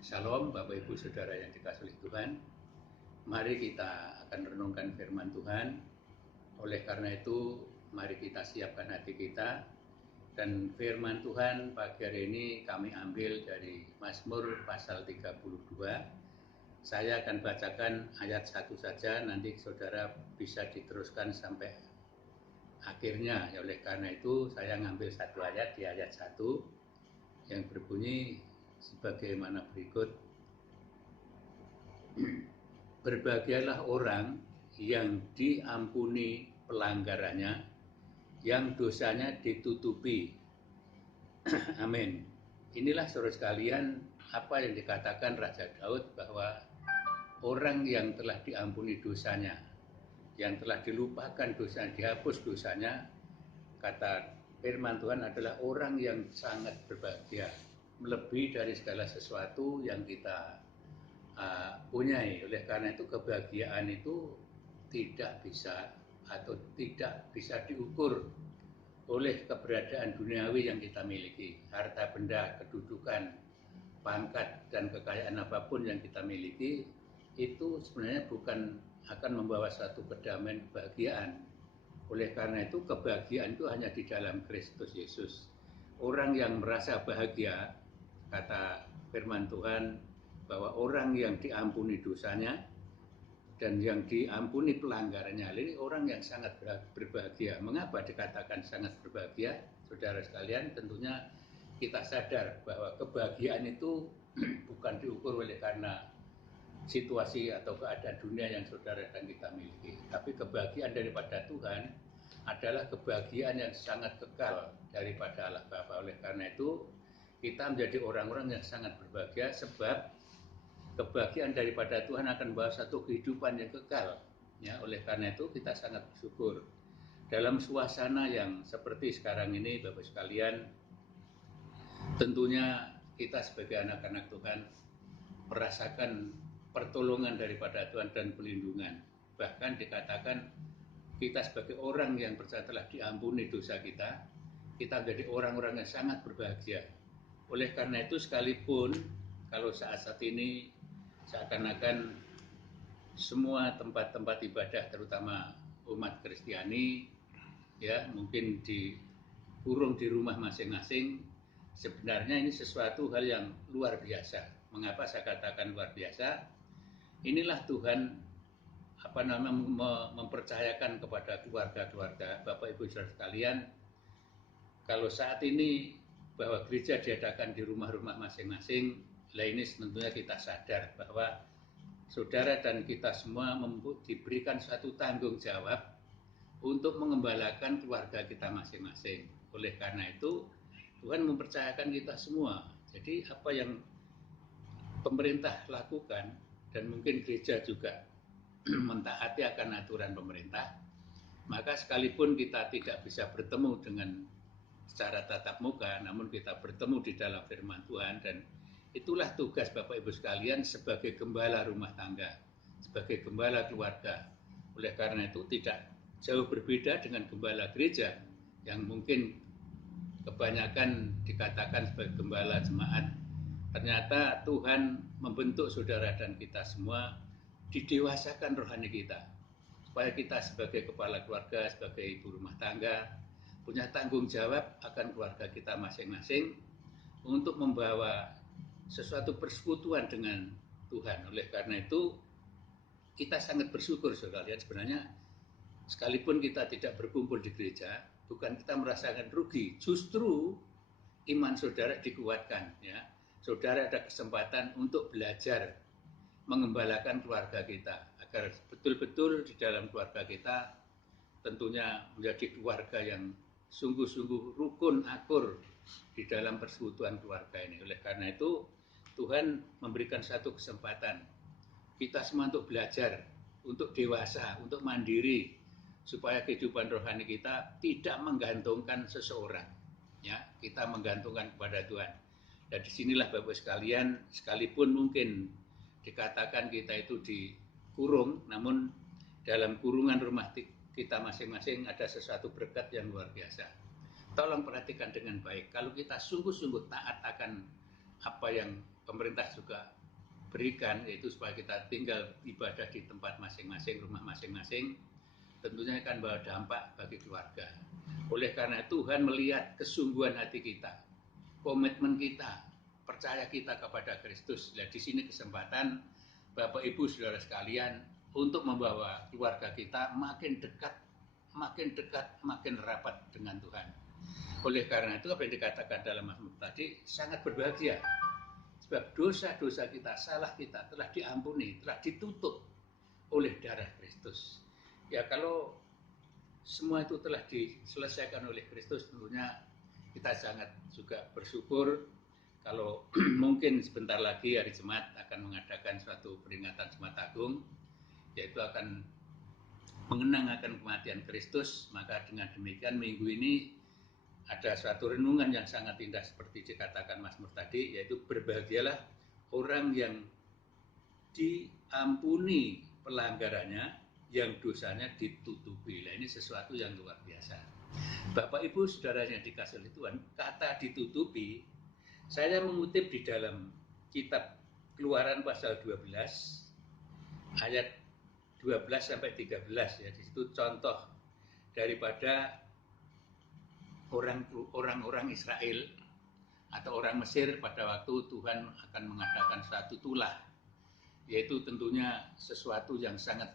Shalom Bapak Ibu Saudara yang dikasihi oleh Tuhan. Mari kita akan renungkan firman Tuhan. Oleh karena itu, mari kita siapkan hati kita. Dan firman Tuhan pagi hari ini kami ambil dari Mazmur pasal 32. Saya akan bacakan ayat 1 saja, nanti saudara bisa diteruskan sampai akhirnya. Oleh karena itu, saya ngambil satu ayat di ayat 1 yang berbunyi sebagaimana berikut. Berbahagialah orang yang diampuni pelanggarannya, yang dosanya ditutupi. Amin. Inilah saudara sekalian apa yang dikatakan Raja Daud, bahwa orang yang telah diampuni dosanya, yang telah dilupakan dosanya, dihapus dosanya, kata firman Tuhan adalah orang yang sangat berbahagia, melebihi dari segala sesuatu yang kita punyai. Oleh karena itu kebahagiaan itu tidak bisa atau tidak bisa diukur oleh keberadaan duniawi yang kita miliki, harta benda, kedudukan, pangkat, dan kekayaan apapun yang kita miliki, itu sebenarnya bukan akan membawa suatu kedamaian, kebahagiaan. Oleh karena itu kebahagiaan itu hanya di dalam Kristus Yesus. Orang yang merasa bahagia, kata firman Tuhan, bahwa orang yang diampuni dosanya dan yang diampuni pelanggarannya, ini orang yang sangat berbahagia. Mengapa dikatakan sangat berbahagia? Saudara sekalian, tentunya kita sadar bahwa kebahagiaan itu bukan diukur oleh karena situasi atau keadaan dunia yang saudara dan kita miliki. Tapi kebahagiaan daripada Tuhan adalah kebahagiaan yang sangat kekal daripada Allah Bapa. Oleh karena itu, kita menjadi orang-orang yang sangat berbahagia, sebab kebahagiaan daripada Tuhan akan membawa satu kehidupan yang kekal. Ya, oleh karena itu kita sangat bersyukur. Dalam suasana yang seperti sekarang ini, Bapak sekalian, tentunya kita sebagai anak-anak Tuhan merasakan pertolongan daripada Tuhan dan pelindungan. Bahkan dikatakan kita sebagai orang yang percaya telah diampuni dosa kita menjadi orang-orang yang sangat berbahagia. Oleh karena itu, sekalipun kalau saat-saat ini seakan-akan semua tempat-tempat ibadah, terutama umat Kristiani, ya mungkin dikurung di rumah masing-masing, sebenarnya ini sesuatu hal yang luar biasa. Mengapa saya katakan luar biasa? Inilah Tuhan mempercayakan kepada keluarga-keluarga, Bapak Ibu Saudara sekalian, kalau saat ini bahwa gereja diadakan di rumah-rumah masing-masing, lah ini tentunya kita sadar bahwa saudara dan kita semua diberikan satu tanggung jawab untuk mengembalakan keluarga kita masing-masing. Oleh karena itu, Tuhan mempercayakan kita semua. Jadi apa yang pemerintah lakukan, dan mungkin gereja juga mentaati akan aturan pemerintah, maka sekalipun kita tidak bisa bertemu dengan secara tatap muka, namun kita bertemu di dalam firman Tuhan, dan itulah tugas Bapak Ibu sekalian sebagai gembala rumah tangga, sebagai gembala keluarga. Oleh karena itu tidak jauh berbeda dengan gembala gereja yang mungkin kebanyakan dikatakan sebagai gembala jemaat. Ternyata Tuhan membentuk saudara dan kita semua, didewasakan rohani kita, supaya kita sebagai kepala keluarga, sebagai ibu rumah tangga, punya tanggung jawab akan keluarga kita masing-masing untuk membawa sesuatu persekutuan dengan Tuhan. Oleh karena itu, kita sangat bersyukur saudara. Sebenarnya sekalipun kita tidak berkumpul di gereja, bukan kita merasakan rugi, justru iman saudara dikuatkan, ya. Saudara ada kesempatan untuk belajar mengembalakan keluarga kita, agar betul-betul di dalam keluarga kita tentunya menjadi keluarga yang sungguh-sungguh rukun, akur di dalam persekutuan keluarga ini. Oleh karena itu, Tuhan memberikan satu kesempatan kita semua untuk belajar, untuk dewasa, untuk mandiri, supaya kehidupan rohani kita tidak menggantungkan seseorang, ya, kita menggantungkan kepada Tuhan. Dan disinilah Bapak sekalian, sekalipun mungkin dikatakan kita itu dikurung, namun dalam kurungan rumah kita masing-masing ada sesuatu berkat yang luar biasa. Tolong perhatikan dengan baik. Kalau kita sungguh-sungguh taat akan apa yang pemerintah juga berikan, yaitu supaya kita tinggal ibadah di tempat masing-masing, rumah masing-masing, tentunya akan bawa dampak bagi keluarga. Oleh karena Tuhan melihat kesungguhan hati kita, komitmen kita, percaya kita kepada Kristus. Nah, di sini kesempatan Bapak Ibu Saudara sekalian untuk membawa keluarga kita makin dekat, makin rapat dengan Tuhan. Oleh karena itu apa yang dikatakan dalam Mazmur tadi sangat berbahagia. Sebab dosa-dosa kita, salah kita telah diampuni, telah ditutup oleh darah Kristus. Ya, kalau semua itu telah diselesaikan oleh Kristus, tentunya kita sangat juga bersyukur kalau mungkin sebentar lagi hari Jumat akan mengadakan suatu peringatan Jumat Agung, yaitu akan mengenang akan kematian Kristus. Maka dengan demikian minggu ini ada suatu renungan yang sangat indah seperti dikatakan Mazmur tadi, yaitu berbahagialah orang yang diampuni pelanggarannya, yang dosanya ditutupi. Nah, ini sesuatu yang luar biasa. Bapak Ibu Saudara yang dikasihi oleh Tuhan, kata ditutupi saya mengutip di dalam kitab Keluaran pasal 12 ayat 12 sampai 13 ya. Di situ contoh daripada orang-orang Israel atau orang Mesir pada waktu Tuhan akan mengadakan suatu tulah, yaitu tentunya sesuatu yang sangat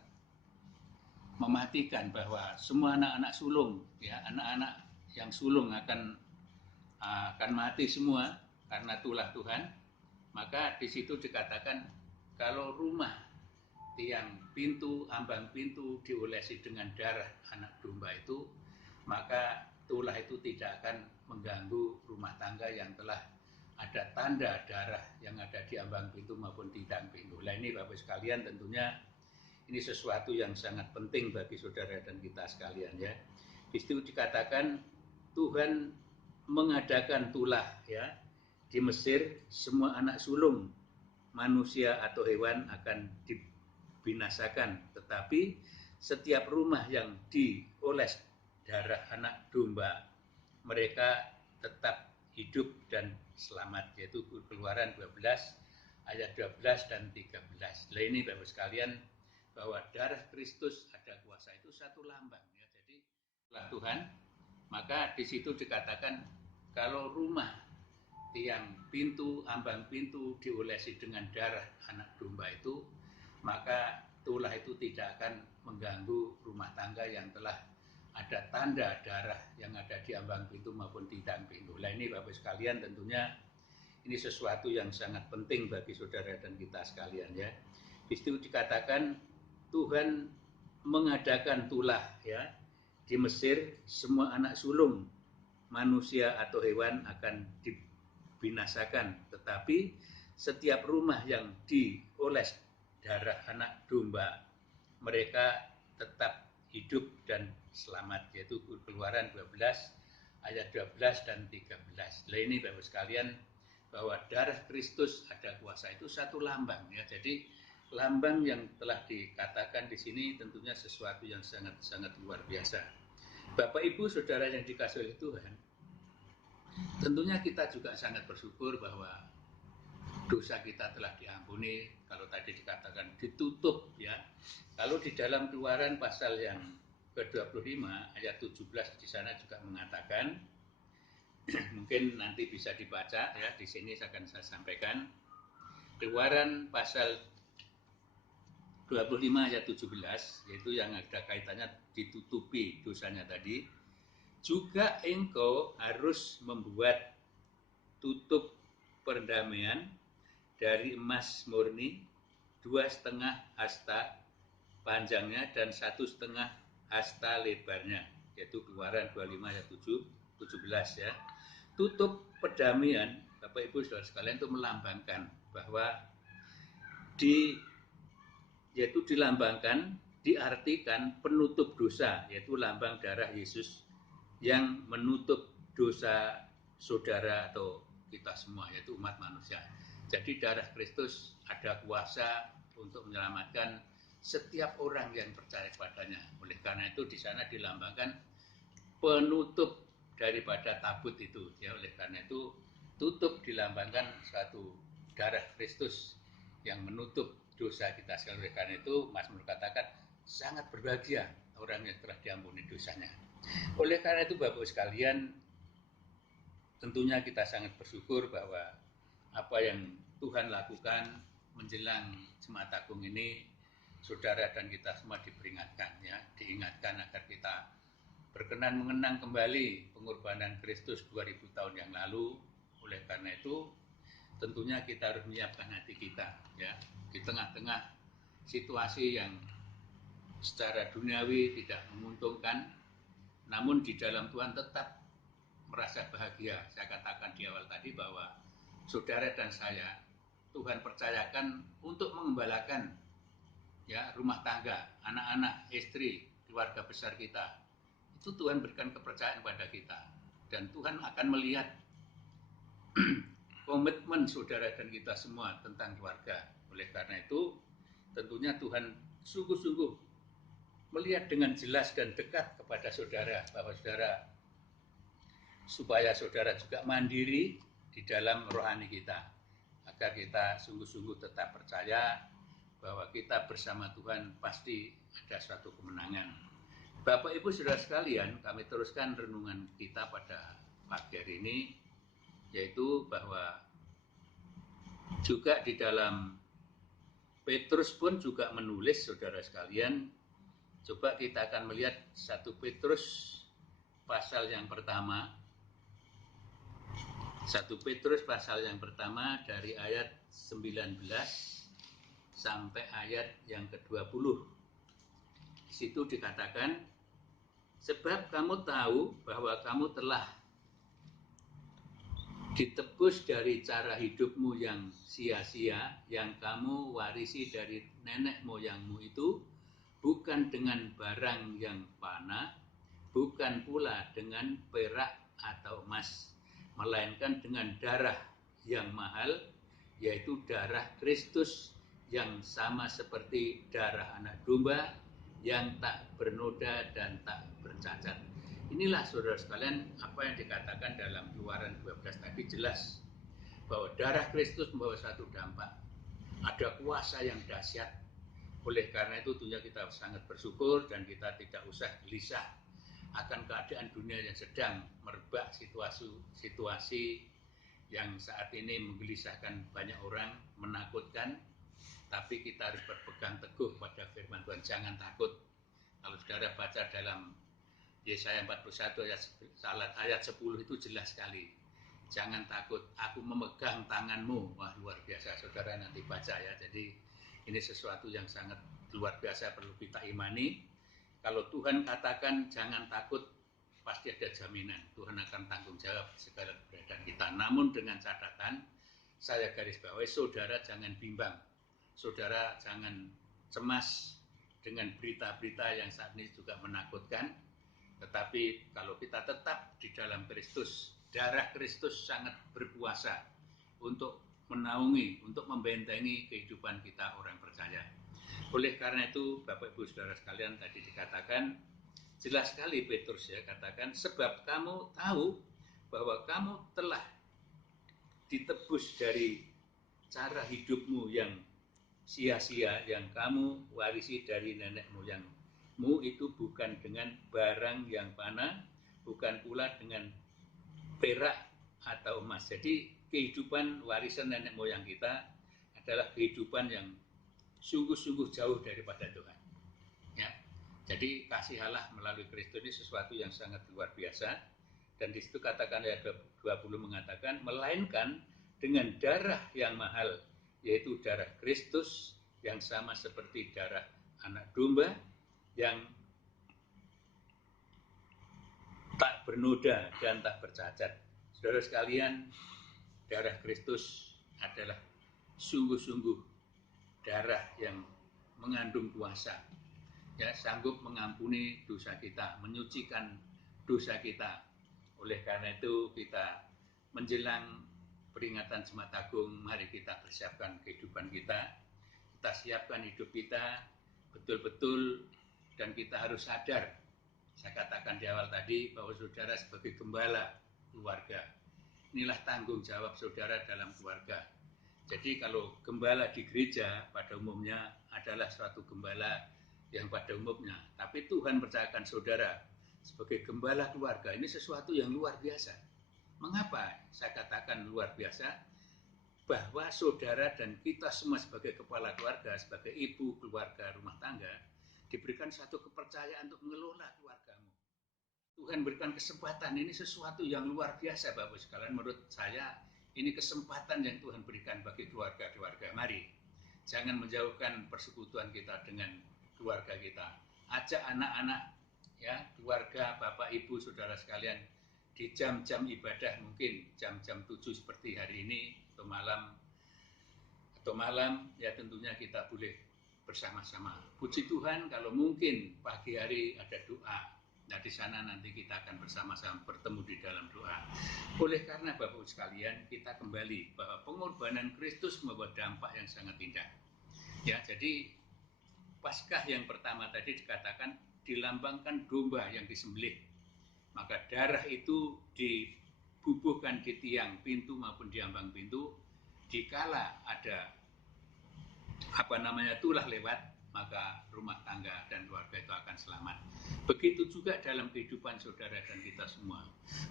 mematikan, bahwa semua anak-anak sulung, ya, anak-anak yang sulung akan mati semua karena tulah Tuhan. Maka di situ dikatakan kalau rumah, tiang pintu, ambang pintu diolesi dengan darah anak domba itu, maka tulah itu tidak akan mengganggu rumah tangga yang telah ada tanda darah yang ada di ambang pintu maupun di tiang pintu. Nah, ini Bapak sekalian, tentunya ini sesuatu yang sangat penting bagi saudara dan kita sekalian ya. Di situ dikatakan Tuhan mengadakan tulah ya di Mesir, semua anak sulung manusia atau hewan akan dibinasakan, tetapi setiap rumah yang dioles darah anak domba, mereka tetap hidup dan selamat, yaitu Keluaran 12 ayat 12 dan 13. Nah, ini Bapak sekalian, bahwa darah Kristus ada kuasa, itu satu lambang ya. Jadi setelah Tuhan, maka di situ dikatakan kalau rumah, tiang pintu, ambang pintu diolesi dengan darah anak domba itu, maka tulah itu tidak akan mengganggu rumah tangga yang telah ada tanda darah yang ada di ambang pintu maupun di tiang pintu. Nah, ini Bapak sekalian, tentunya ini sesuatu yang sangat penting bagi saudara dan kita sekalian ya. Di situ dikatakan Tuhan mengadakan tulah ya di Mesir, semua anak sulung manusia atau hewan akan dibinasakan, tetapi setiap rumah yang dioles darah anak domba, mereka tetap hidup dan selamat, yaitu Keluaran 12 ayat 12 dan 13. Nah, ini Bapak sekalian, bahwa darah Kristus ada kuasa, itu satu lambang ya. Jadi lambang yang telah dikatakan di sini tentunya sesuatu yang sangat luar biasa. Bapak Ibu Saudara yang dikasihi oleh Tuhan, tentunya kita juga sangat bersyukur bahwa dosa kita telah diampuni. Kalau tadi dikatakan ditutup ya. Kalau di dalam Keluaran pasal yang ke-25 ayat 17 di sana juga mengatakan, mungkin nanti bisa dibaca ya, di sini akan saya sampaikan. Keluaran pasal 25 ayat 17, yaitu yang ada kaitannya ditutupi dosanya tadi. Juga engkau harus membuat tutup perdamaian dari emas murni 2,5 hasta panjangnya dan 1,5 hasta lebarnya, yaitu Keluaran 25 ayat 17 ya. Tutup perdamaian, Bapak Ibu Saudara sekalian, itu melambangkan bahwa yaitu dilambangkan, diartikan penutup dosa, yaitu lambang darah Yesus yang menutup dosa saudara atau kita semua, yaitu umat manusia. Jadi darah Kristus ada kuasa untuk menyelamatkan setiap orang yang percaya kepadanya. Oleh karena itu di sana dilambangkan penutup daripada tabut itu ya. Oleh karena itu tutup dilambangkan suatu darah Kristus yang menutup dosa kita sekali. Oleh karena itu Mazmur katakan sangat berbahagia orang yang telah diampuni dosanya. Oleh karena itu Bapak sekalian, tentunya kita sangat bersyukur bahwa apa yang Tuhan lakukan menjelang Jumat Agung ini, saudara dan kita semua diperingatkan, ya, diingatkan agar kita berkenan mengenang kembali pengorbanan Kristus 2000 tahun yang lalu. Oleh karena itu tentunya kita harus menyiapkan hati kita, ya, di tengah-tengah situasi yang secara duniawi tidak menguntungkan, namun di dalam Tuhan tetap merasa bahagia. Saya katakan di awal tadi bahwa saudara dan saya Tuhan percayakan untuk mengembalakan, ya, rumah tangga, anak-anak, istri, keluarga besar kita. Itu Tuhan berikan kepercayaan pada kita, dan Tuhan akan melihat komitmen saudara dan kita semua tentang keluarga. Oleh karena itu tentunya Tuhan sungguh-sungguh melihat dengan jelas dan dekat kepada saudara, bahwa saudara, supaya saudara juga mandiri di dalam rohani kita, agar kita sungguh-sungguh tetap percaya bahwa kita bersama Tuhan pasti ada suatu kemenangan. Bapak Ibu saudara sekalian, kami teruskan renungan kita pada pagi hari ini, yaitu bahwa juga di dalam Petrus pun juga menulis, saudara sekalian. Coba kita akan melihat 1 Petrus pasal yang pertama. 1 Petrus pasal yang pertama dari ayat 19 sampai ayat yang ke-20. Di situ dikatakan, sebab kamu tahu bahwa kamu telah ditebus dari cara hidupmu yang sia-sia, yang kamu warisi dari nenek moyangmu itu, bukan dengan barang yang fana, bukan pula dengan perak atau emas, melainkan dengan darah yang mahal, yaitu darah Kristus yang sama seperti darah anak domba, yang tak bernoda dan tak bercacat. Inilah saudara sekalian apa yang dikatakan dalam Keluaran 12 tadi, jelas bahwa darah Kristus membawa satu dampak, ada kuasa yang dahsyat. Oleh karena itu tentunya kita sangat bersyukur dan kita tidak usah gelisah akan keadaan dunia yang sedang merebak, situasi yang saat ini menggelisahkan banyak orang, menakutkan. Tapi kita harus berpegang teguh pada firman Tuhan, jangan takut. Kalau saudara baca dalam Yesaya 41 ayat 10 itu jelas sekali. Jangan takut, aku memegang tanganmu. Wah, luar biasa, saudara nanti baca ya. Jadi ini sesuatu yang sangat luar biasa, perlu kita imani. Kalau Tuhan katakan jangan takut, pasti ada jaminan Tuhan akan tanggung jawab segala keberadaan kita. Namun dengan catatan, saya garis bawahi, saudara jangan bimbang, saudara jangan cemas dengan berita-berita yang saat ini juga menakutkan. Tetapi kalau kita tetap di dalam Kristus, darah Kristus sangat berkuasa untuk menaungi, untuk membentengi kehidupan kita orang percaya. Oleh karena itu Bapak Ibu saudara sekalian, tadi dikatakan jelas sekali Petrus, ya, katakan sebab kamu tahu bahwa kamu telah ditebus dari cara hidupmu yang sia-sia, yang kamu warisi dari nenek moyangmu itu, bukan dengan barang yang fana, bukan pula dengan perak atau emas. Jadi kehidupan warisan nenek moyang kita adalah kehidupan yang sungguh-sungguh jauh daripada Tuhan, ya. Jadi kasih Allah melalui Kristus ini sesuatu yang sangat luar biasa. Dan di situ katakan ayat 20 mengatakan, melainkan dengan darah yang mahal, yaitu darah Kristus yang sama seperti darah anak domba, yang tak bernoda dan tak bercacat. Saudara sekalian, darah Kristus adalah sungguh-sungguh darah yang mengandung kuasa, ya, sanggup mengampuni dosa kita, menyucikan dosa kita. Oleh karena itu kita menjelang peringatan Jumat Agung, mari kita persiapkan kehidupan kita, kita siapkan hidup kita betul-betul, dan kita harus sadar, saya katakan di awal tadi, bahwa saudara sebagai gembala keluarga, inilah tanggung jawab saudara dalam keluarga. Jadi kalau gembala di gereja pada umumnya adalah suatu gembala yang pada umumnya. Tapi Tuhan percayakan saudara sebagai gembala keluarga ini sesuatu yang luar biasa. Mengapa saya katakan luar biasa? Bahwa saudara dan kita semua sebagai kepala keluarga, sebagai ibu keluarga rumah tangga, diberikan satu kepercayaan untuk mengelola keluargamu. Tuhan berikan kesempatan, ini sesuatu yang luar biasa Bapak sekalian. Menurut saya ini kesempatan yang Tuhan berikan bagi keluarga-keluarga. Mari, jangan menjauhkan persekutuan kita dengan keluarga kita. Ajak anak-anak, ya, keluarga, bapak, ibu, saudara sekalian, di jam-jam ibadah, mungkin jam-jam 7 seperti hari ini, atau malam, ya tentunya kita boleh bersama-sama. Puji Tuhan kalau mungkin pagi hari ada doa. Nah di sana nanti kita akan bersama-sama bertemu di dalam doa. Oleh karena Bapak sekalian, kita kembali bahwa pengorbanan Kristus membawa dampak yang sangat indah. Ya, jadi Paskah yang pertama tadi dikatakan dilambangkan domba yang disembelih. Maka darah itu dibubuhkan di tiang pintu maupun di ambang pintu. Dikala ada tulah lewat, maka rumah tangga dan keluarga itu akan selamat. Begitu juga dalam kehidupan saudara dan kita semua.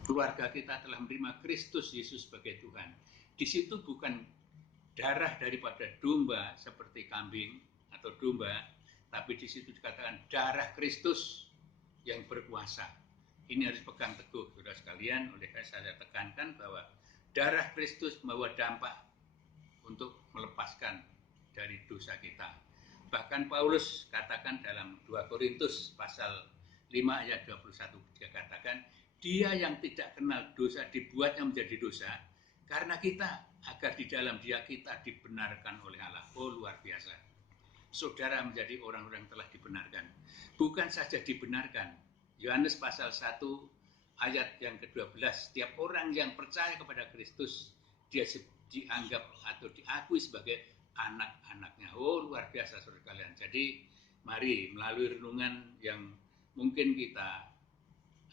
Keluarga kita telah menerima Kristus Yesus sebagai Tuhan. Di situ bukan darah daripada domba seperti kambing atau domba, tapi di situ dikatakan darah Kristus yang berkuasa. Ini harus pegang teguh saudara sekalian. Oleh karena saya tekankan bahwa darah Kristus membawa dampak untuk melepaskan dari dosa kita. Bahkan Paulus katakan dalam 2 Korintus pasal 5 ayat 21, dia katakan, dia yang tidak kenal dosa dibuatnya menjadi dosa karena kita, agar di dalam dia kita dibenarkan oleh Allah. Oh luar biasa. Saudara menjadi orang-orang yang telah dibenarkan. Bukan saja dibenarkan. Yohanes pasal 1 ayat yang ke-12, setiap orang yang percaya kepada Kristus, dia dianggap atau diakui sebagai anak-anaknya. Oh luar biasa saudara kalian. Jadi mari melalui renungan yang mungkin kita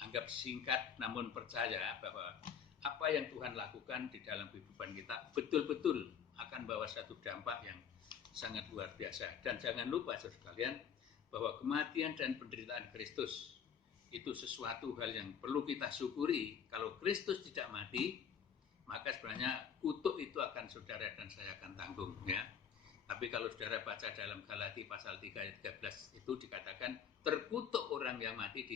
anggap singkat namun percaya bahwa apa yang Tuhan lakukan di dalam kehidupan kita betul-betul akan bawa satu dampak yang sangat luar biasa. Dan jangan lupa saudara kalian bahwa kematian dan penderitaan Kristus itu sesuatu hal yang perlu kita syukuri. Kalau Kristus tidak mati, maka sebenarnya kutuk itu akan saudara dan saya akan tanggung, ya. Tapi kalau saudara baca dalam Galati pasal 3 ayat 13 itu dikatakan terkutuk orang yang mati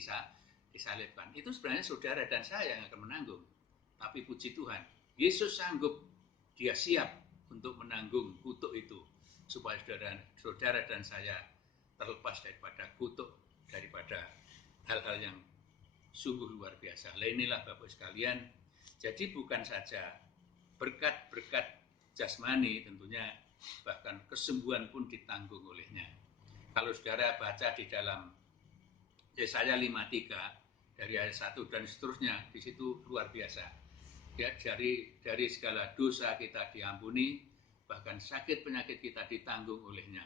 disalibkan. Itu sebenarnya saudara dan saya yang akan menanggung. Tapi puji Tuhan, Yesus sanggup, dia siap untuk menanggung kutuk itu supaya saudara dan saya terlepas daripada kutuk, daripada hal-hal yang sungguh luar biasa. Inilah Bapak sekalian. Jadi bukan saja berkat-berkat jasmani tentunya, bahkan kesembuhan pun ditanggung olehnya. Kalau saudara baca di dalam Yesaya 53 dari ayat 1 dan seterusnya, di situ luar biasa. Ya, dari segala dosa kita diampuni, bahkan sakit penyakit kita ditanggung olehnya.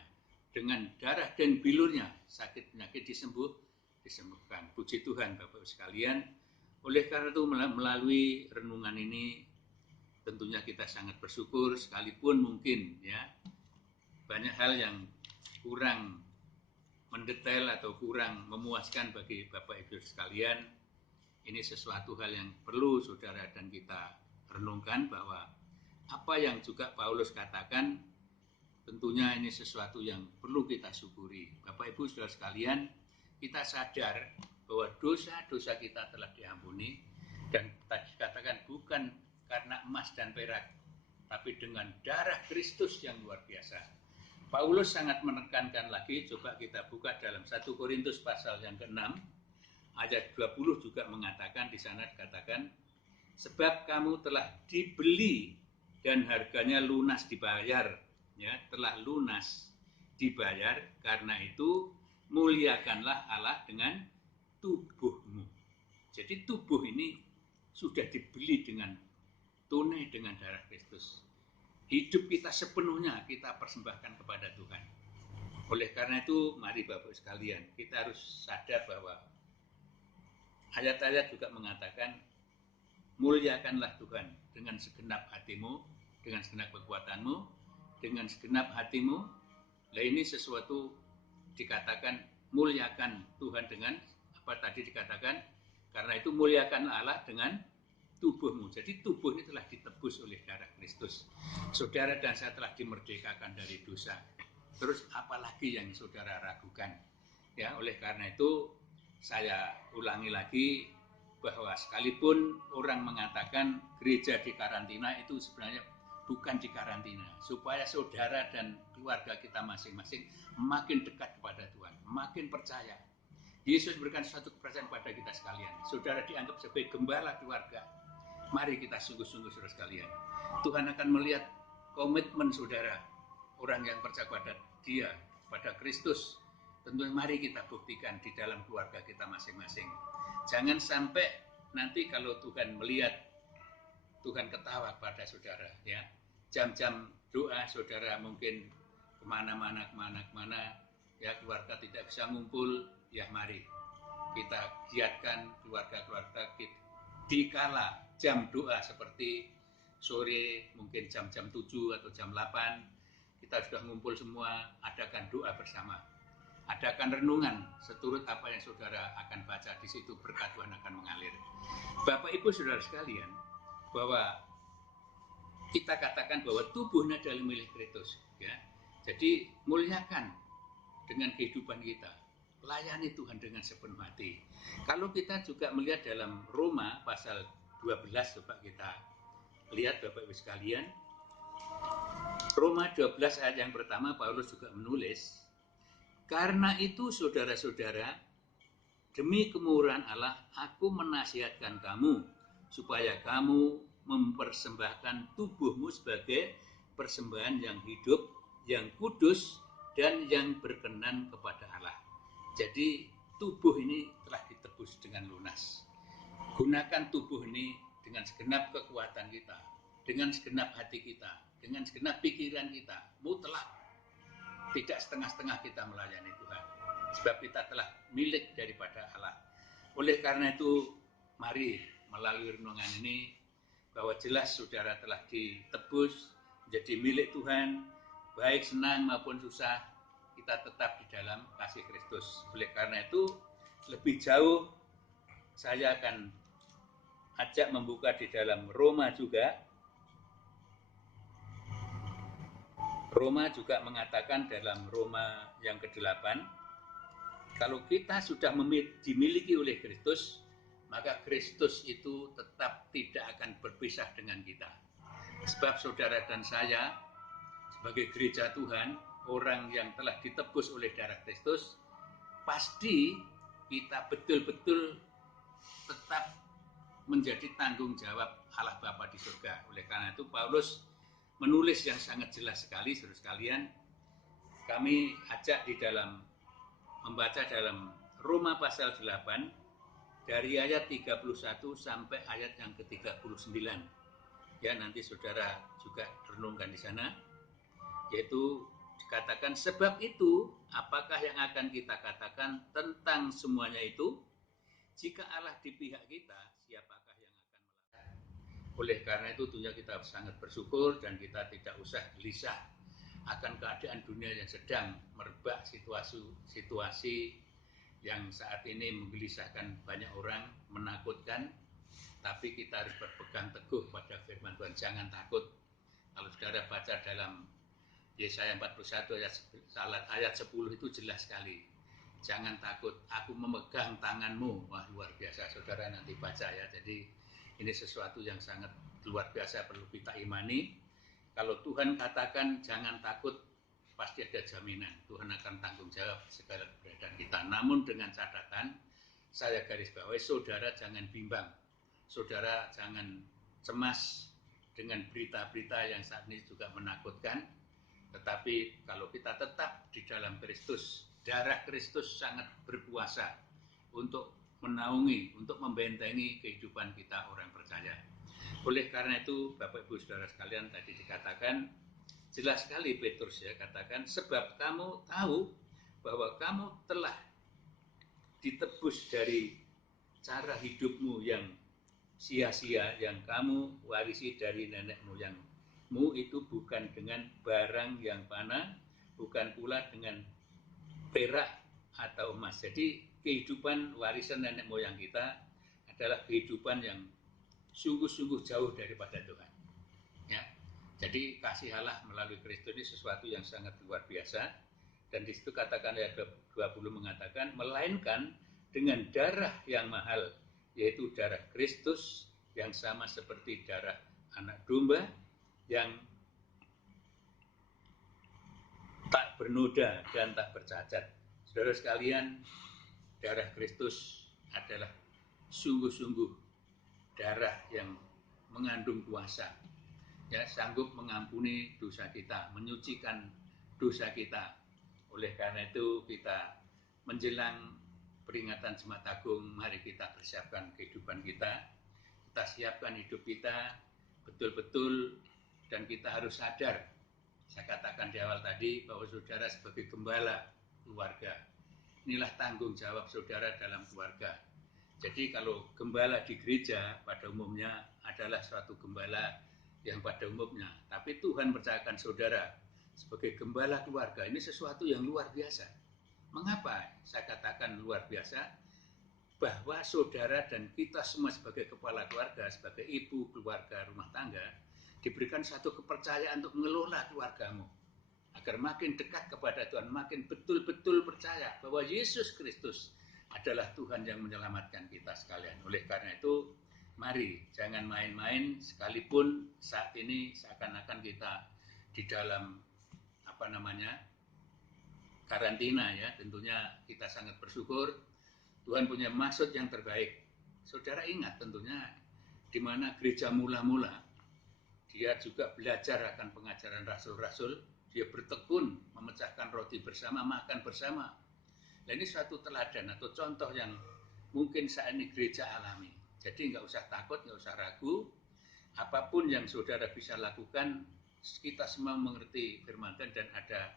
Dengan darah dan bilurnya sakit penyakit disembuhkan. Puji Tuhan Bapak sekalian. Oleh karena itu melalui renungan ini tentunya kita sangat bersyukur, sekalipun mungkin ya banyak hal yang kurang mendetail atau kurang memuaskan bagi Bapak Ibu sekalian. Ini sesuatu hal yang perlu saudara dan kita renungkan bahwa apa yang juga Paulus katakan tentunya ini sesuatu yang perlu kita syukuri. Bapak Ibu saudara sekalian, kita sadar bahwa dosa-dosa kita telah diampuni dan tadi katakan bukan karena emas dan perak, tapi dengan darah Kristus yang luar biasa. Paulus sangat menekankan lagi, coba kita buka dalam 1 Korintus pasal yang ke-6 ayat 20 juga mengatakan, di sana dikatakan, sebab kamu telah dibeli dan harganya lunas dibayar, ya, telah lunas dibayar, karena itu muliakanlah Allah dengan tubuhmu. Jadi tubuh ini sudah dibeli dengan tunai dengan darah Kristus. Hidup kita sepenuhnya kita persembahkan kepada Tuhan. Oleh karena itu, mari Bapak sekalian, kita harus sadar bahwa ayat-ayat juga mengatakan, muliakanlah Tuhan dengan segenap hatimu, dengan segenap kekuatanmu, dengan segenap hatimu. Nah, ini sesuatu dikatakan muliakan Tuhan dengan apa tadi dikatakan, karena itu muliakan Allah dengan tubuhmu. Jadi tubuh ini telah ditebus oleh darah Kristus. Saudara dan saya telah dimerdekakan dari dosa. Terus apalagi yang saudara ragukan? Ya, oleh karena itu saya ulangi lagi bahwa sekalipun orang mengatakan gereja di karantina, itu sebenarnya bukan di karantina, supaya saudara dan keluarga kita masing-masing makin dekat kepada Tuhan, makin percaya. Yesus berikan suatu kepercayaan kepada kita sekalian. Saudara dianggap sebagai gembala keluarga. Mari kita sungguh-sungguh saudara sekalian. Tuhan akan melihat komitmen saudara, orang yang percaya pada Dia, pada Kristus. Tentunya mari kita buktikan di dalam keluarga kita masing-masing. Jangan sampai nanti kalau Tuhan melihat, Tuhan ketawa pada saudara, ya. Jam-jam doa saudara mungkin kemana-mana, ya keluarga tidak bisa ngumpul, ya mari kita giatkan keluarga-keluarga kita dikala jam doa seperti sore, mungkin jam-jam 7 atau jam 8, kita sudah ngumpul semua, adakan doa bersama. Adakan renungan seturut apa yang saudara akan baca di situ, berkat Tuhan akan mengalir. Bapak Ibu saudara sekalian, bahwa kita katakan bahwa tubuhnya adalah milik Kristus, ya. Jadi muliakan dengan kehidupan kita, layani Tuhan dengan sepenuh hati. Kalau kita juga melihat dalam Roma pasal 12, coba kita lihat Bapak Ibu sekalian. Roma 12 ayat yang pertama, Paulus juga menulis, karena itu saudara-saudara, demi kemurahan Allah, aku menasihatkan kamu, supaya kamu mempersembahkan tubuhmu sebagai persembahan yang hidup, yang kudus, dan yang berkenan kepada Allah. Jadi tubuh ini telah ditebus dengan lunas. Gunakan tubuh ini dengan segenap kekuatan kita, dengan segenap hati kita, dengan segenap pikiran kita, mutlak. Tidak setengah-setengah kita melayani Tuhan, sebab kita telah milik daripada Allah. Oleh karena itu, mari melalui renungan ini, bahwa jelas saudara telah ditebus menjadi milik Tuhan, baik senang maupun susah, kita tetap di dalam kasih Kristus. Oleh karena itu, lebih jauh saya akan ajak membuka di dalam Roma juga. Roma juga mengatakan dalam Roma yang ke-8, kalau kita sudah dimiliki oleh Kristus, maka Kristus itu tetap tidak akan berpisah dengan kita. Sebab saudara dan saya, sebagai gereja Tuhan, orang yang telah ditebus oleh darah Kristus, pasti kita betul-betul tetap menjadi tanggung jawab Allah Bapa di surga. Oleh karena itu, Paulus menulis yang sangat jelas sekali, saudara sekalian. Kami ajak di dalam membaca dalam Roma pasal 8 dari ayat 31 sampai ayat yang ke-39. Ya, nanti saudara juga renungkan di sana, yaitu dikatakan, sebab itu apakah yang akan kita katakan tentang semuanya itu? Jika Allah di pihak kita, siapakah yang akan melawan? Oleh karena itu tentunya kita sangat bersyukur dan kita tidak usah gelisah akan keadaan dunia yang sedang merebak, situasi yang saat ini menggelisahkan banyak orang, menakutkan. Tapi kita harus berpegang teguh pada firman Tuhan, jangan takut. Kalau saudara baca dalam Yesaya 41 ayat 10 itu jelas sekali. Jangan takut, aku memegang tanganmu. Wah, luar biasa, saudara nanti baca ya. Jadi ini sesuatu yang sangat luar biasa, perlu kita imani. Kalau Tuhan katakan jangan takut, pasti ada jaminan Tuhan akan tanggung jawab segala keberadaan kita. Namun dengan catatan, saya garis bawahi, saudara jangan bimbang, saudara jangan cemas dengan berita-berita yang saat ini juga menakutkan. Tetapi kalau kita tetap di dalam Kristus, darah Kristus sangat berkuasa untuk menaungi, untuk membentengi kehidupan kita orang percaya. Oleh karena itu, Bapak Ibu Saudara sekalian, tadi dikatakan, jelas sekali Petrus ya katakan, sebab kamu tahu bahwa kamu telah ditebus dari cara hidupmu yang sia-sia, yang kamu warisi dari nenek moyang mu itu bukan dengan barang yang fana, bukan pula dengan perak atau emas. Jadi kehidupan warisan nenek moyang kita adalah kehidupan yang sungguh-sungguh jauh daripada Tuhan. Ya. Jadi kasih Allah melalui Kristus ini sesuatu yang sangat luar biasa. Dan di situ katakan ayat 20 mengatakan, melainkan dengan darah yang mahal, yaitu darah Kristus yang sama seperti darah anak domba yang tak bernoda dan tak bercacat. Saudara sekalian, darah Kristus adalah sungguh-sungguh darah yang mengandung kuasa, ya, sanggup mengampuni dosa kita, menyucikan dosa kita. Oleh karena itu kita menjelang peringatan Jumat Agung, mari kita persiapkan kehidupan kita siapkan hidup kita betul-betul, dan kita harus sadar, saya katakan di awal tadi, bahwa saudara sebagai gembala keluarga, inilah tanggung jawab saudara dalam keluarga. Jadi kalau gembala di gereja pada umumnya adalah suatu gembala yang pada umumnya, tapi Tuhan percayakan saudara sebagai gembala keluarga, ini sesuatu yang luar biasa. Mengapa saya katakan luar biasa? Bahwa saudara dan kita semua sebagai kepala keluarga, sebagai ibu keluarga rumah tangga, diberikan satu kepercayaan untuk mengelola keluargamu, agar makin dekat kepada Tuhan, makin betul-betul percaya bahwa Yesus Kristus adalah Tuhan yang menyelamatkan kita sekalian. Oleh karena itu, mari jangan main-main, sekalipun saat ini seakan-akan kita di dalam karantina, ya, tentunya kita sangat bersyukur. Tuhan punya maksud yang terbaik. Saudara ingat tentunya di mana gereja mula-mula, dia juga belajar akan pengajaran rasul-rasul, dia bertekun memecahkan roti bersama, makan bersama. Dan ini suatu teladan atau contoh yang mungkin saat ini gereja alami. Jadi nggak usah takut, nggak usah ragu. Apapun yang saudara bisa lakukan, kita semua mengerti firman Tuhan dan ada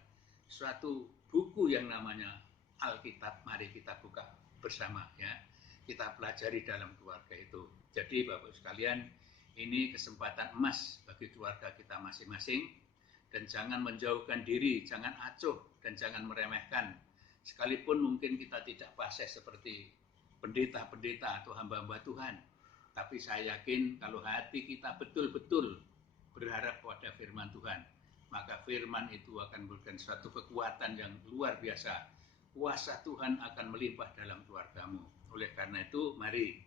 suatu buku yang namanya Alkitab. Mari kita buka bersama, ya, kita pelajari dalam keluarga itu. Jadi Bapak sekalian, ini kesempatan emas bagi keluarga kita masing-masing, dan jangan menjauhkan diri, jangan acuh, dan jangan meremehkan. Sekalipun mungkin kita tidak fasih seperti pendeta-pendeta atau hamba-hamba Tuhan, tapi saya yakin kalau hati kita betul-betul berharap pada firman Tuhan, maka firman itu akan memberikan suatu kekuatan yang luar biasa. Kuasa Tuhan akan melimpah dalam keluargamu. Oleh karena itu, mari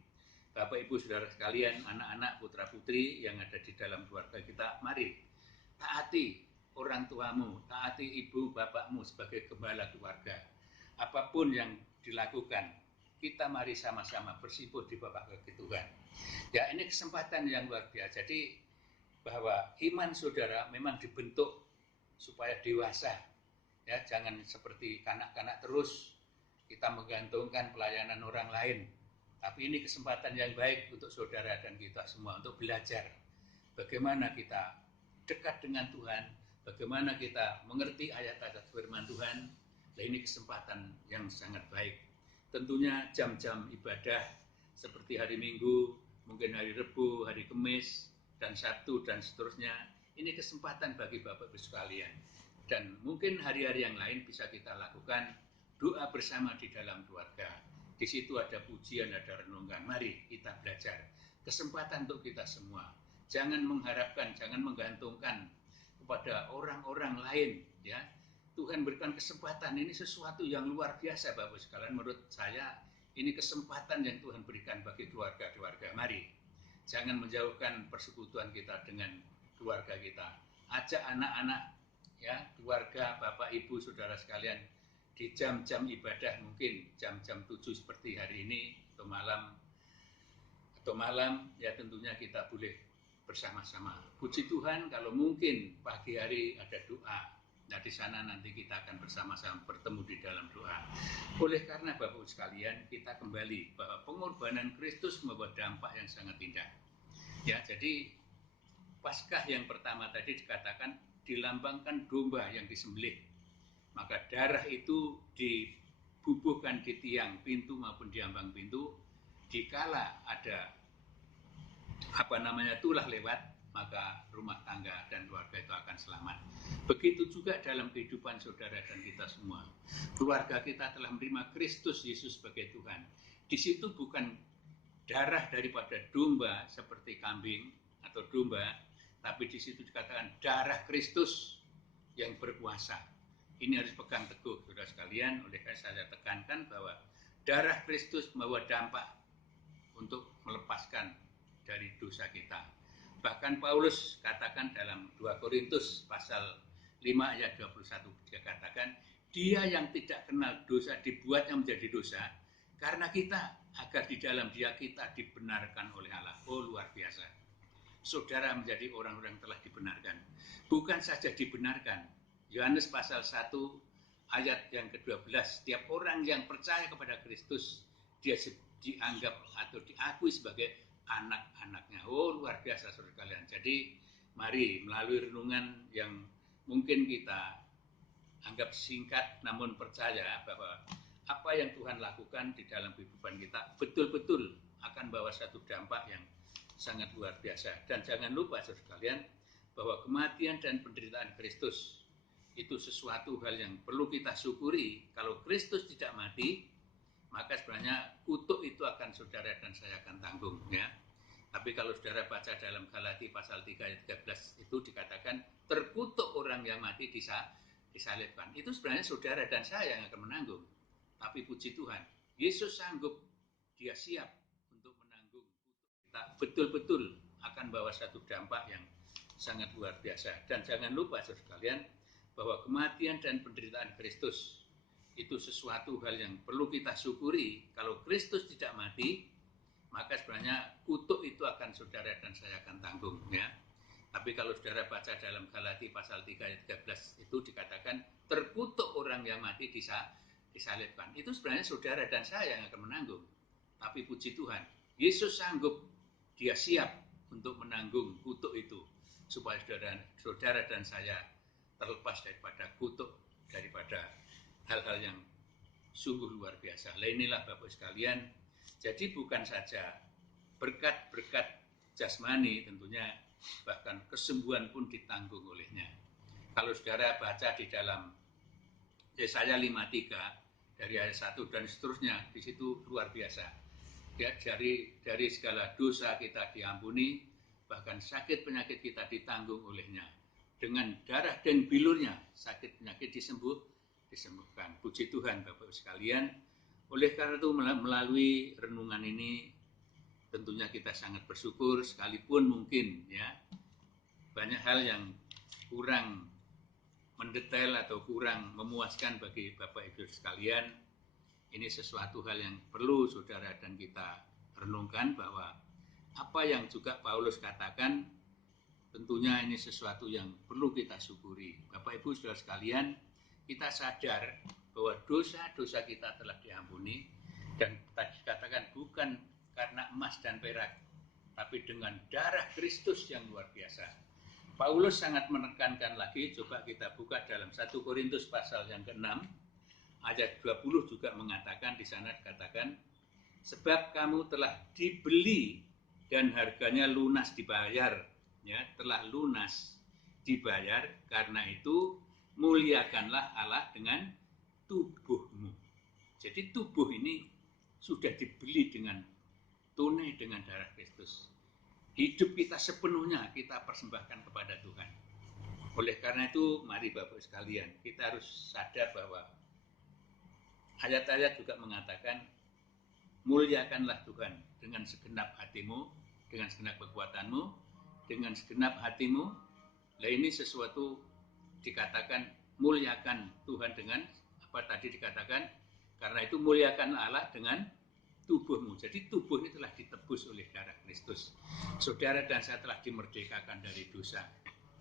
Bapak Ibu Saudara sekalian, anak-anak putra-putri yang ada di dalam keluarga kita, mari taati orang tuamu, taati ibu bapakmu sebagai gembala keluarga. Apapun yang dilakukan, kita mari sama-sama bersimpuh di bawah kaki Tuhan. Ya, ini kesempatan yang luar biasa. Jadi bahwa iman saudara memang dibentuk supaya dewasa. Ya, jangan seperti kanak-kanak terus kita menggantungkan pelayanan orang lain. Tapi ini kesempatan yang baik untuk saudara dan kita semua untuk belajar bagaimana kita dekat dengan Tuhan, bagaimana kita mengerti ayat-ayat firman Tuhan. Nah, ini kesempatan yang sangat baik. Tentunya jam-jam ibadah seperti hari Minggu, mungkin hari Rebu, hari Kamis, dan Sabtu, dan seterusnya. Ini kesempatan bagi Bapak Ibu sekalian. Dan mungkin hari-hari yang lain bisa kita lakukan doa bersama di dalam keluarga. Di situ ada pujian, ada renungan. Mari kita belajar. Kesempatan untuk kita semua. Jangan mengharapkan, jangan menggantungkan kepada orang-orang lain. Ya, Tuhan berikan kesempatan. Ini sesuatu yang luar biasa, Bapak sekalian. Menurut saya, ini kesempatan yang Tuhan berikan bagi keluarga-keluarga. Mari, jangan menjauhkan persekutuan kita dengan keluarga kita. Ajak anak-anak, ya, keluarga, Bapak, Ibu, Saudara sekalian, di jam-jam ibadah, mungkin jam-jam 7 seperti hari ini, atau malam, ya tentunya kita boleh bersama-sama. Puji Tuhan kalau mungkin pagi hari ada doa. Nah, di sana nanti kita akan bersama-sama bertemu di dalam doa. Oleh karena Bapak sekalian, kita kembali bahwa pengorbanan Kristus membawa dampak yang sangat indah. Ya, jadi Paskah yang pertama tadi dikatakan dilambangkan domba yang disembelih. Maka darah itu dibubuhkan di tiang pintu maupun di ambang pintu. Dikala ada tulah lewat, maka rumah tangga dan keluarga itu akan selamat. Begitu juga dalam kehidupan saudara dan kita semua. Keluarga kita telah menerima Kristus Yesus sebagai Tuhan. Di situ bukan darah daripada domba seperti kambing atau domba, tapi di situ dikatakan darah Kristus yang berkuasa. Ini harus pegang teguh, saudara sekalian. Oleh karena saya tekankan bahwa darah Kristus membawa dampak untuk melepaskan dari dosa kita. Bahkan Paulus katakan dalam 2 Korintus pasal 5 ayat 21, dia katakan, dia yang tidak kenal dosa dibuatnya menjadi dosa karena kita, agar di dalam dia kita dibenarkan oleh Allah. Oh, luar biasa. Saudara menjadi orang-orang yang telah dibenarkan. Bukan saja dibenarkan. Yohanes pasal 1 ayat yang ke-12, setiap orang yang percaya kepada Kristus, dia dianggap atau diakui sebagai anak-anaknya. Oh, luar biasa saudara kalian. Jadi mari melalui renungan yang mungkin kita anggap singkat namun percaya bahwa apa yang Tuhan lakukan di dalam kehidupan kita betul-betul akan bawa satu dampak yang sangat luar biasa. Dan jangan lupa saudara kalian bahwa kematian dan penderitaan Kristus itu sesuatu hal yang perlu kita syukuri. Kalau Kristus tidak mati, maka sebenarnya kutuk itu akan saudara dan saya akan tanggung, ya. Tapi kalau saudara baca dalam Galati pasal 3 ayat 13 itu dikatakan terkutuk orang yang mati disalibkan. Itu sebenarnya saudara dan saya yang akan menanggung. Tapi puji Tuhan, Yesus sanggup, dia siap untuk menanggung kutuk kita. Betul-betul akan bawa satu dampak yang sangat luar biasa. Dan jangan lupa saudara sekalian bahwa kematian dan penderitaan Kristus itu sesuatu hal yang perlu kita syukuri. Kalau Kristus tidak mati, maka sebenarnya kutuk itu akan saudara dan saya akan tanggung, ya. Tapi kalau saudara baca dalam Galati pasal 3 ayat 13 itu dikatakan terkutuk orang yang mati disalibkan. Itu sebenarnya saudara dan saya yang akan menanggung. Tapi puji Tuhan, Yesus sanggup, dia siap untuk menanggung kutuk itu supaya saudara dan saya terlepas daripada kutuk, daripada hal-hal yang sungguh luar biasa. Inilah Bapak sekalian, jadi bukan saja berkat-berkat jasmani tentunya, bahkan kesembuhan pun ditanggung olehnya. Kalau saudara baca di dalam Yesaya 53 dari ayat 1 dan seterusnya, di situ luar biasa. Ya, dari segala dosa kita diampuni, bahkan sakit penyakit kita ditanggung olehnya. Dengan darah dan bilurnya sakit penyakit disembuhkan. Puji Tuhan Bapak sekalian. Oleh karena itu melalui renungan ini tentunya kita sangat bersyukur, sekalipun mungkin ya banyak hal yang kurang mendetail atau kurang memuaskan bagi Bapak Ibu sekalian. Ini sesuatu hal yang perlu saudara dan kita renungkan, bahwa apa yang juga Paulus katakan tentunya ini sesuatu yang perlu kita syukuri. Bapak Ibu saudara sekalian, kita sadar bahwa dosa-dosa kita telah diampuni, dan tadi katakan bukan karena emas dan perak, tapi dengan darah Kristus yang luar biasa. Paulus sangat menekankan lagi, coba kita buka dalam 1 Korintus pasal yang ke-6 ayat 20 juga mengatakan, di sana dikatakan, sebab kamu telah dibeli dan harganya lunas dibayar, ya, telah lunas dibayar, karena itu muliakanlah Allah dengan tubuhmu. Jadi tubuh ini sudah dibeli dengan tunai dengan darah Kristus. Hidup kita sepenuhnya kita persembahkan kepada Tuhan. Oleh karena itu, mari Bapak sekalian, kita harus sadar bahwa ayat-ayat juga mengatakan, muliakanlah Tuhan dengan segenap hatimu, dengan segenap kekuatanmu, dengan segenap hatimu. Nah, ini sesuatu dikatakan muliakan Tuhan dengan apa tadi dikatakan, karena itu muliakanlah Allah dengan tubuhmu. Jadi tubuh ini telah ditebus oleh darah Kristus. Saudara dan saya telah dimerdekakan dari dosa.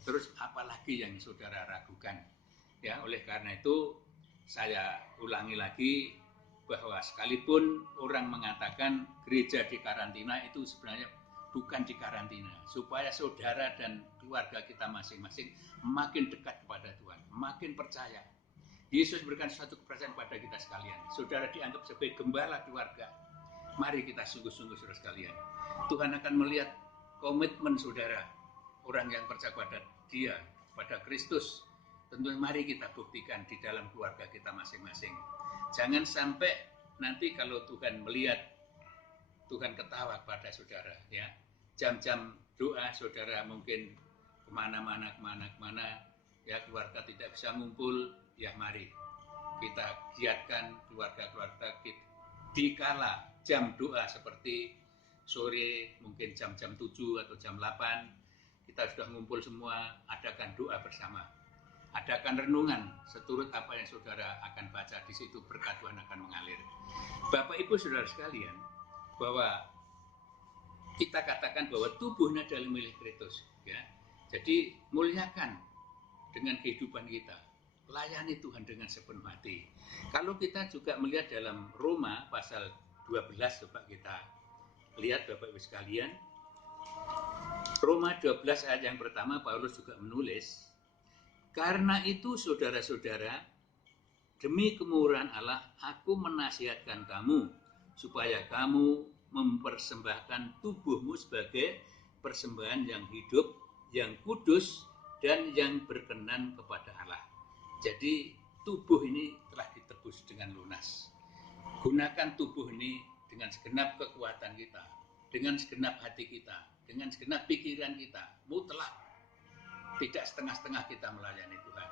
Terus apalagi yang saudara ragukan? Ya, oleh karena itu saya ulangi lagi bahwa sekalipun orang mengatakan gereja di karantina, itu sebenarnya bukan di karantina, supaya saudara dan keluarga kita masing-masing makin dekat kepada Tuhan, makin percaya. Yesus berikan suatu kepercayaan pada kita sekalian. Saudara dianggap sebagai gembala keluarga. Mari kita sungguh-sungguh saudara sekalian. Tuhan akan melihat komitmen saudara. orang yang percaya pada Dia, pada Kristus, tentu mari kita buktikan di dalam keluarga kita masing-masing. Jangan sampai nanti kalau Tuhan melihat, Tuhan ketawa pada saudara, ya. Jam-jam doa saudara mungkin kemana-mana, ya keluarga tidak bisa ngumpul, ya mari kita giatkan keluarga-keluarga kita di kala jam doa seperti sore, mungkin jam-jam 7 atau jam 8, kita sudah ngumpul semua, adakan doa bersama. Adakan renungan seturut apa yang saudara akan baca, di situ berkat Tuhan akan mengalir. Bapak Ibu saudara sekalian, bahwa kita katakan bahwa tubuhnya adalah milik Kristus, ya. Jadi muliakan dengan kehidupan kita, layani Tuhan dengan sepenuh hati. Kalau kita juga melihat dalam Roma pasal 12, coba kita lihat Bapak Ibu sekalian. Roma 12 ayat yang pertama, Paulus juga menulis, karena itu saudara-saudara, demi kemurahan Allah, aku menasihatkan kamu, supaya kamu mempersembahkan tubuhmu sebagai persembahan yang hidup, yang kudus, dan yang berkenan kepada Allah. Jadi tubuh ini telah ditebus dengan lunas. Gunakan tubuh ini dengan segenap kekuatan kita, dengan segenap hati kita, dengan segenap pikiran kita, mutlak. Tidak setengah-setengah kita melayani Tuhan,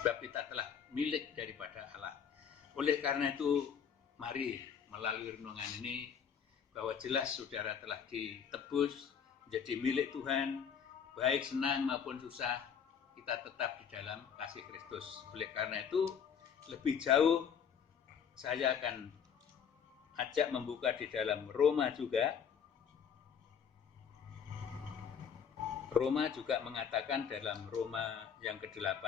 sebab kita telah milik daripada Allah. Oleh karena itu, mari melalui renungan ini, bahwa jelas saudara telah ditebus menjadi milik Tuhan, baik senang maupun susah, kita tetap di dalam kasih Kristus. Oleh karena itu, lebih jauh saya akan ajak membuka di dalam Roma juga. Roma juga mengatakan dalam Roma yang ke-8,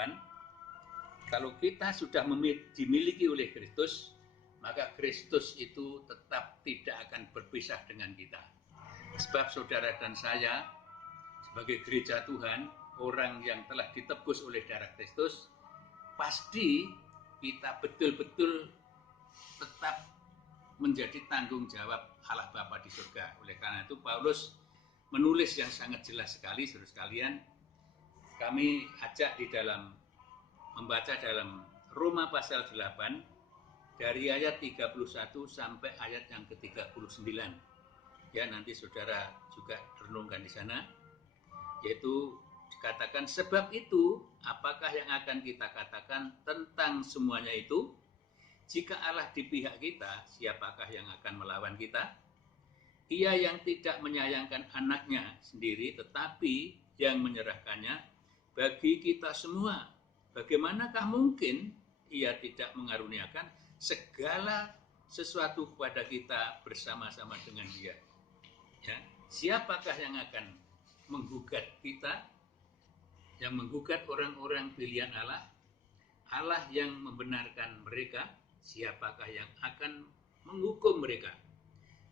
kalau kita sudah dimiliki oleh Kristus, maka Kristus itu tetap tidak akan berpisah dengan kita. Sebab saudara dan saya, sebagai gereja Tuhan, orang yang telah ditebus oleh darah Kristus, pasti kita betul-betul tetap menjadi tanggung jawab Allah Bapa di surga. Oleh karena itu Paulus menulis yang sangat jelas sekali, saudara sekalian. Kami ajak di dalam membaca dalam Roma pasal 8 dari ayat 31 sampai ayat yang ke-39. Ya, nanti saudara juga renungkan di sana, yaitu dikatakan, sebab itu apakah yang akan kita katakan tentang semuanya itu? Jika Allah di pihak kita, siapakah yang akan melawan kita? Ia yang tidak menyayangkan anaknya sendiri, tetapi yang menyerahkannya bagi kita semua. Bagaimanakah mungkin ia tidak mengaruniakan segala sesuatu kepada kita bersama-sama dengan Dia? Ya, siapakah yang akan menggugat kita? Yang menggugat orang-orang pilihan Allah? Allah yang membenarkan mereka, siapakah yang akan menghukum mereka?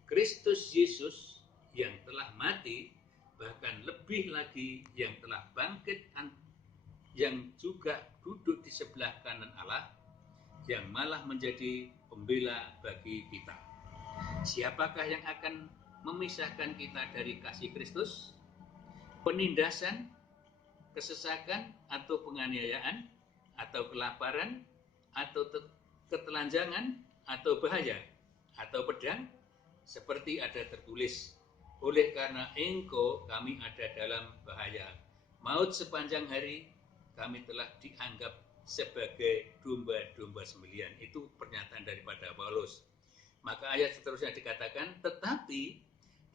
Kristus Yesus yang telah mati, bahkan lebih lagi yang telah bangkit, yang juga duduk di sebelah kanan Allah, yang malah menjadi pembela bagi kita. Siapakah yang akan memisahkan kita dari kasih Kristus? Penindasan, kesesakan, atau penganiayaan, atau kelaparan, atau ketelanjangan, atau bahaya, atau pedang? Seperti ada tertulis, oleh karena engkau kami ada dalam bahaya. Maut sepanjang hari, kami telah dianggap sebagai domba-domba sembelihan. Itu pernyataan daripada Paulus. Maka ayat seterusnya dikatakan, tetapi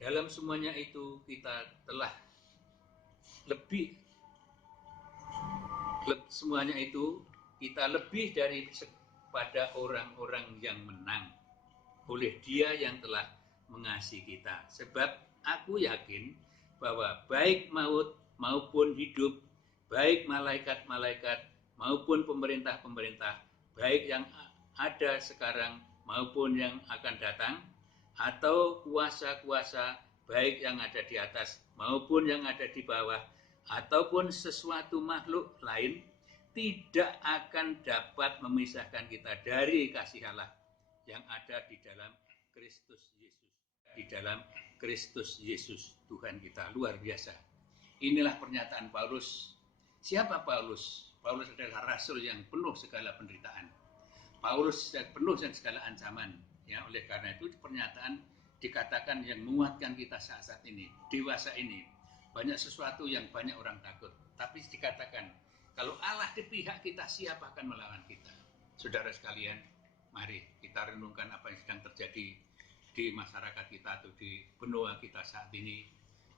dalam semuanya itu kita telah lebih, semuanya itu kita lebih dari pada orang-orang yang menang oleh Dia yang telah mengasihi kita. Sebab aku yakin bahwa baik maut maupun hidup, baik malaikat-malaikat maupun pemerintah-pemerintah, baik yang ada sekarang maupun yang akan datang, atau kuasa-kuasa, baik yang ada di atas maupun yang ada di bawah, ataupun sesuatu makhluk lain, tidak akan dapat memisahkan kita dari kasih Allah yang ada di dalam Kristus Yesus. Di dalam Kristus Yesus Tuhan kita. Luar biasa. Inilah pernyataan Paulus. Siapa Paulus? Paulus adalah rasul yang penuh segala penderitaan. Paulus penuh dengan segala ancaman. Ya, oleh karena itu pernyataan dikatakan yang menguatkan kita saat ini, dewasa ini. Banyak sesuatu yang banyak orang takut. Tapi dikatakan, kalau Allah di pihak kita, siapa akan melawan kita? Saudara sekalian, mari kita renungkan apa yang sedang terjadi di masyarakat kita atau di benua kita saat ini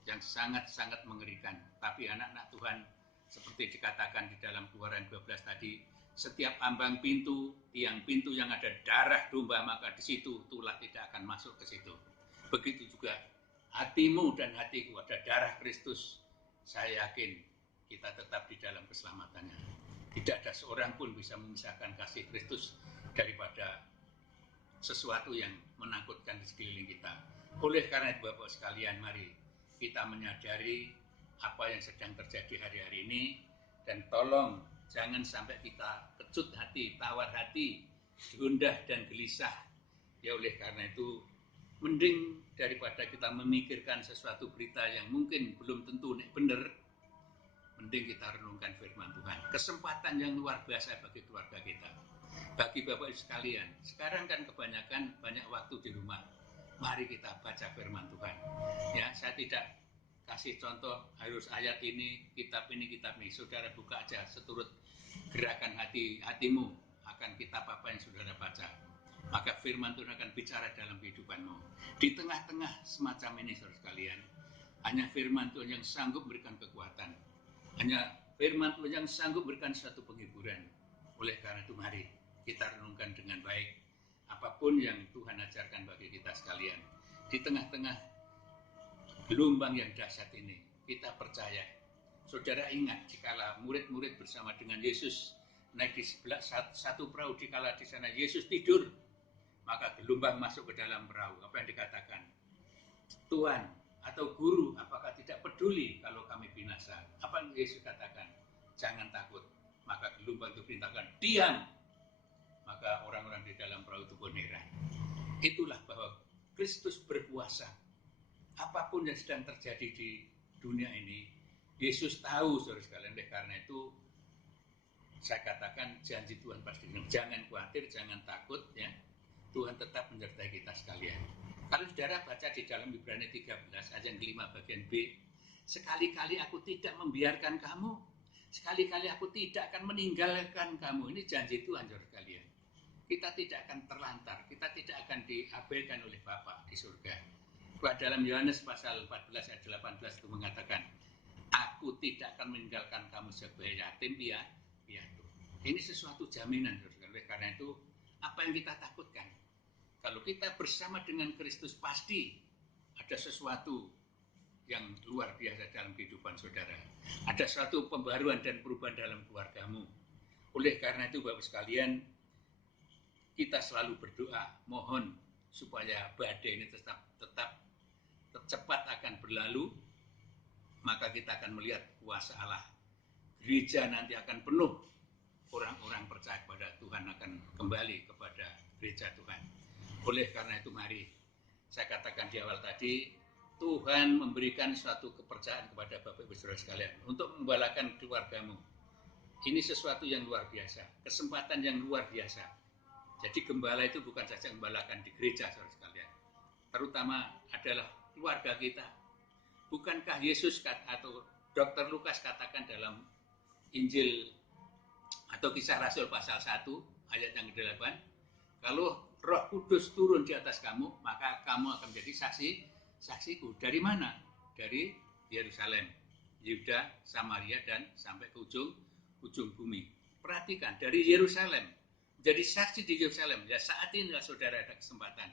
yang sangat-sangat mengerikan. Tapi anak-anak Tuhan, seperti dikatakan di dalam Keluaran 12 tadi, setiap ambang pintu, tiang pintu yang ada darah domba, maka di situ tulah tidak akan masuk ke situ. Begitu juga hatimu dan hatiku ada darah Kristus. Saya yakin kita tetap di dalam keselamatannya. Tidak ada seorang pun bisa memisahkan kasih Kristus daripada sesuatu yang menakutkan di sekeliling kita. Oleh karena itu Bapak sekalian, mari kita menyadari apa yang sedang terjadi hari-hari ini, dan tolong jangan sampai kita kecut hati, tawar hati, gundah dan gelisah. Ya oleh karena itu, mending daripada kita memikirkan sesuatu berita yang mungkin belum tentu benar, mending kita renungkan firman Tuhan. Kesempatan yang luar biasa bagi keluarga kita. Bagi Bapak Ibu sekalian, sekarang kan kebanyakan banyak waktu di rumah. Mari kita baca firman Tuhan. Ya, saya tidak kasih contoh harus ayat ini, kitab ini. Saudara buka aja seturut gerakan hatimu akan kitab apa yang saudara baca. Maka firman Tuhan akan bicara dalam kehidupanmu. Di tengah-tengah semacam ini saudara sekalian, hanya firman Tuhan yang sanggup memberikan kekuatan. Hanya firman Tuhan yang sanggup memberikan suatu penghiburan. Oleh karena itu mari kita renungkan dengan baik apapun yang Tuhan ajarkan bagi kita sekalian. Di tengah-tengah gelombang yang dahsyat ini, kita percaya. Saudara ingat, jikalau murid-murid bersama dengan Yesus naik di sebelah satu perahu, dikala di sana Yesus tidur, maka gelombang masuk ke dalam perahu. Apa yang dikatakan? Tuhan atau guru, apakah tidak peduli kalau kami binasa? Apa yang Yesus katakan? Jangan takut. Maka gelombang itu perintahkan, diam. Maka orang-orang di dalam perahu itu pun heran. Itulah bahwa Kristus berkuasa. Apapun yang sedang terjadi di dunia ini, Yesus tahu, saudara sekalian. Oleh karena itu, saya katakan janji Tuhan pasti. Jangan khawatir, jangan takut, ya. Tuhan tetap menyertai kita sekalian. Kalau saudara baca di dalam Ibrani 13 ayat yang 5 bagian B, sekali-kali aku tidak membiarkan kamu, sekali-kali aku tidak akan meninggalkan kamu. Ini janji Tuhan, saudara sekalian. Kita tidak akan terlantar, kita tidak akan diabaikan oleh Bapa di surga. Dalam Yohanes pasal 14 ayat 18 itu mengatakan, aku tidak akan meninggalkan kamu sebagai yatim piatu. Ini sesuatu jaminan, saudara. Oleh karena itu, apa yang kita takutkan? Kalau kita bersama dengan Kristus, pasti ada sesuatu yang luar biasa dalam kehidupan saudara. Ada suatu pembaruan dan perubahan dalam keluargamu. Oleh karena itu, Bapak sekalian, kita selalu berdoa, mohon supaya badai ini tetap cepat akan berlalu, maka kita akan melihat kuasa Allah. Gereja nanti akan penuh, orang-orang percaya kepada Tuhan akan kembali kepada gereja Tuhan. Oleh karena itu mari, saya katakan di awal tadi, Tuhan memberikan suatu kepercayaan kepada Bapak Ibu Saudara sekalian untuk membalakan keluargamu. Ini sesuatu yang luar biasa, kesempatan yang luar biasa. Jadi gembala itu bukan saja membalakan di gereja, saudara sekalian, terutama adalah keluarga kita. Bukankah Yesus atau Dr. Lukas katakan dalam Injil atau Kisah Rasul pasal 1 ayat yang ke-8, kalau Roh Kudus turun di atas kamu, maka kamu akan menjadi saksiku. Dari mana? Dari Yerusalem, Yehuda, Samaria, dan sampai ke ujung bumi. Perhatikan, dari Yerusalem, jadi saksi di Yerusalem. Ya, saat ini saudara ada kesempatan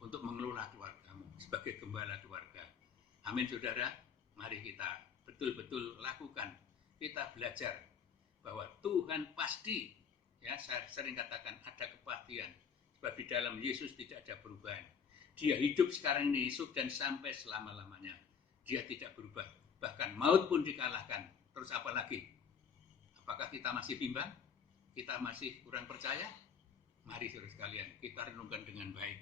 untuk mengelola keluargamu sebagai gembala keluarga. Amin, saudara. Mari kita betul-betul lakukan. Kita belajar bahwa Tuhan pasti, ya saya sering katakan ada kepastian. Sebab di dalam Yesus tidak ada perubahan. Dia hidup sekarang ini, hidup dan sampai selama-lamanya. Dia tidak berubah. Bahkan maut pun dikalahkan. Terus apa lagi? Apakah kita masih bimbang? Kita masih kurang percaya? Mari saudara sekalian, kita renungkan dengan baik.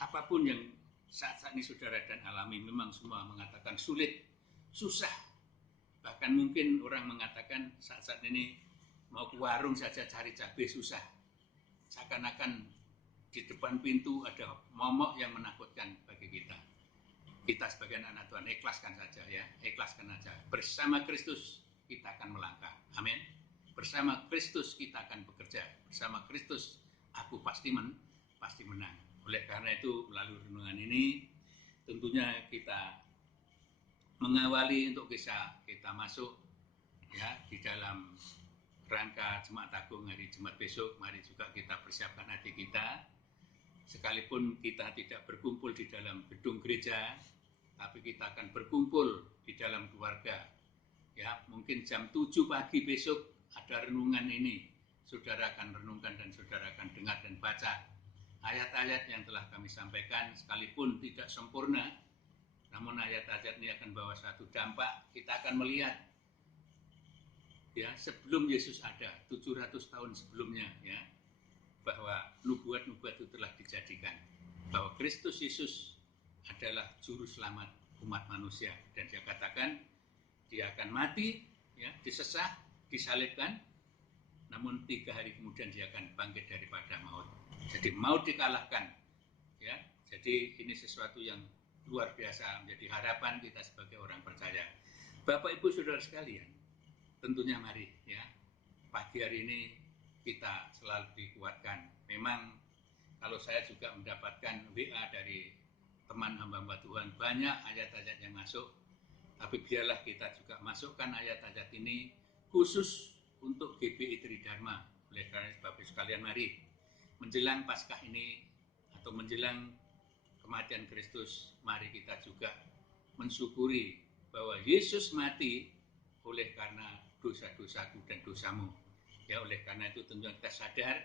Apapun yang saat ini saudara dan alami, memang semua mengatakan sulit, susah. Bahkan mungkin orang mengatakan saat-saat ini mau ke warung saja cari cabai susah. Seakan-akan di depan pintu ada momok yang menakutkan bagi kita. Kita sebagai anak Tuhan ikhlaskan saja ya, ikhlaskan saja. Bersama Kristus kita akan melangkah. Amin. Bersama Kristus kita akan bekerja. Bersama Kristus aku pasti menang. Oleh karena itu melalui renungan ini tentunya kita mengawali untuk kita masuk ya di dalam rangka Jemaat Agung hari Jumat besok. Mari juga kita persiapkan hati kita. Sekalipun kita tidak berkumpul di dalam gedung gereja, tapi kita akan berkumpul di dalam keluarga. Ya, mungkin jam 7 pagi besok ada renungan ini. Saudara akan renungkan dan saudara akan dengar dan baca ayat-ayat yang telah kami sampaikan, sekalipun tidak sempurna, namun ayat-ayat ini akan bawa satu dampak. Kita akan melihat ya, sebelum Yesus ada 700 tahun sebelumnya ya, bahwa nubuat-nubuat itu telah dijadikan, bahwa Kristus Yesus adalah juru selamat umat manusia, dan dia katakan dia akan mati ya, disesah, disalibkan, namun 3 hari kemudian dia akan bangkit daripada maut. Jadi maut dikalahkan ya. Jadi ini sesuatu yang luar biasa, menjadi harapan kita sebagai orang percaya. Bapak Ibu Saudara sekalian, tentunya mari ya, pagi hari ini kita selalu dikuatkan. Memang kalau saya juga mendapatkan WA dari teman hamba-hamba Tuhan, banyak ayat-ayat yang masuk, tapi biarlah kita juga masukkan ayat-ayat ini khusus untuk GBI Tridharma. Oleh karena sebab sekalian, mari menjelang Paskah ini atau menjelang kematian Kristus, mari kita juga mensyukuri bahwa Yesus mati oleh karena dosa-dosaku dan dosamu. Ya, oleh karena itu tentunya kita sadar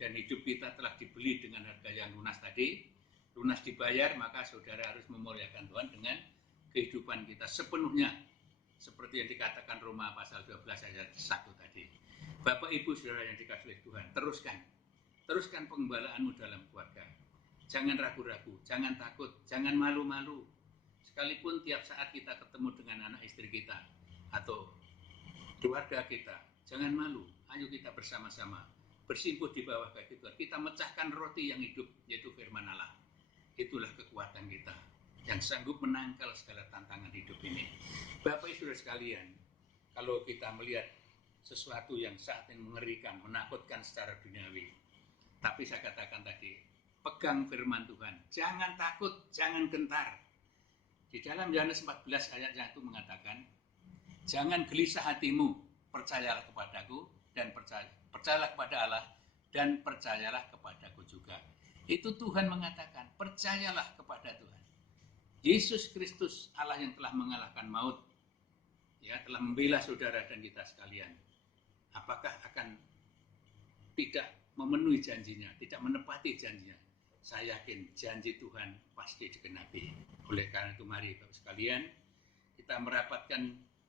dan hidup kita telah dibeli dengan harga yang lunas tadi. Lunas dibayar, maka saudara harus memuliakan Tuhan dengan kehidupan kita sepenuhnya. Seperti yang dikatakan Roma pasal 12 ayat 1 tadi. Bapak Ibu Saudara yang dikasihi Tuhan, teruskan pengembalaanmu dalam keluarga. Jangan ragu-ragu, jangan takut, jangan malu-malu. Sekalipun tiap saat kita ketemu dengan anak istri kita atau keluarga kita, jangan malu. Ayo kita bersama-sama bersimpuh di bawah kaki Tuhan. Kita mecahkan roti yang hidup, yaitu firman Allah. Itulah kekuatan kita yang sanggup menangkal segala tantangan hidup ini. Bapak Ibu Saudara sekalian, kalau kita melihat sesuatu yang saat ini mengerikan, menakutkan secara duniawi, tapi saya katakan tadi, pegang firman Tuhan, jangan takut, jangan gentar. Di dalam Yohanes 14 ayat yang itu mengatakan, jangan gelisah hatimu, percayalah kepadaku dan percayalah kepada Allah dan percayalah kepadaku juga. Itu Tuhan mengatakan, percayalah kepada Tuhan. Yesus Kristus, Allah yang telah mengalahkan maut, ya, telah membela saudara dan kita sekalian. Apakah akan tidak memenuhi janjinya, tidak menepati janjinya? Saya yakin janji Tuhan pasti digenapi. Oleh karena itu mari Bapak sekalian, kita merapatkan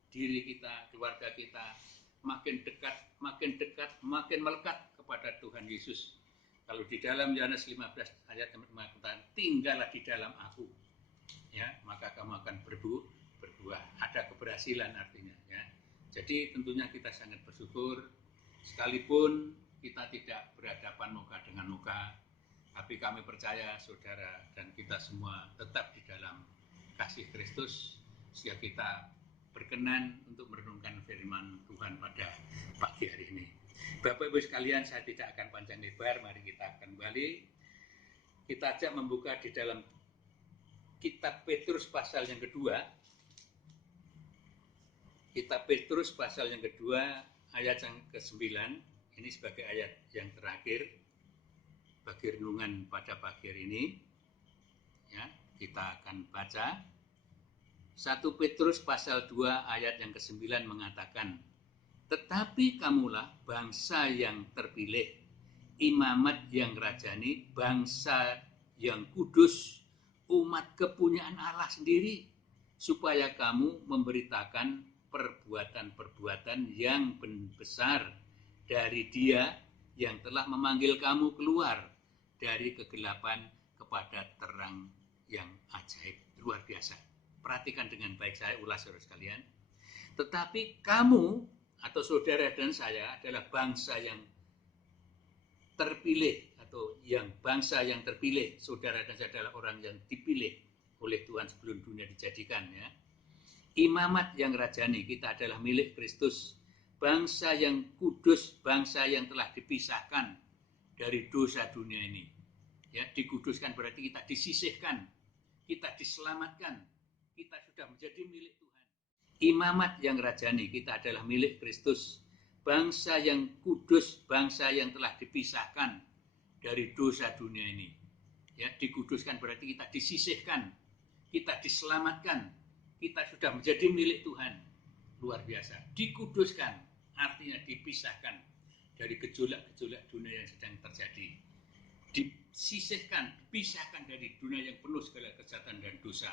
diri kita, keluarga kita, makin dekat, makin melekat kepada Tuhan Yesus. Kalau di dalam Yohanes 15 ayat yang mengatakan, tinggallah di dalam aku, ya, maka kamu akan berbuah. Ada keberhasilan artinya, ya. Jadi tentunya kita sangat bersyukur, sekalipun kita tidak berhadapan muka dengan muka, tapi kami percaya saudara dan kita semua tetap di dalam kasih Kristus, sehingga kita berkenan untuk merenungkan firman Tuhan pada pagi hari ini. Bapak Ibu sekalian, saya tidak akan panjang lebar, mari kita akan kembali. Kita ajak membuka di dalam Kitab Petrus pasal yang kedua. Kitab Petrus pasal yang kedua, ayat yang ke-9. Ini sebagai ayat yang terakhir bagi renungan pada pagi hari ini. Ya, kita akan baca 1 Petrus pasal 2 ayat yang ke-9 mengatakan, tetapi kamulah bangsa yang terpilih, imamat yang rajani, bangsa yang kudus, umat kepunyaan Allah sendiri, supaya kamu memberitakan perbuatan-perbuatan yang besar dari Dia yang telah memanggil kamu keluar dari kegelapan kepada terang yang ajaib. Luar biasa. Perhatikan dengan baik, saya ulas saudara sekalian. Tetapi kamu atau saudara dan saya adalah bangsa yang terpilih atau yang bangsa yang terpilih. Saudara dan saya adalah orang yang dipilih oleh Tuhan sebelum dunia dijadikan, ya. Imamat yang rajani, kita adalah milik Kristus. Bangsa yang kudus, bangsa yang telah dipisahkan dari dosa dunia ini. Ya, dikuduskan berarti kita disisihkan, kita diselamatkan, kita sudah menjadi milik Tuhan. Imamat yang rajani, kita adalah milik Kristus. Bangsa yang kudus, bangsa yang telah dipisahkan dari dosa dunia ini. Ya, dikuduskan berarti kita disisihkan, kita diselamatkan, kita sudah menjadi milik Tuhan. Luar biasa. Dikuduskan artinya dipisahkan dari gejolak-gejolak dunia yang sedang terjadi. Disisihkan, dipisahkan dari dunia yang penuh segala kejahatan dan dosa.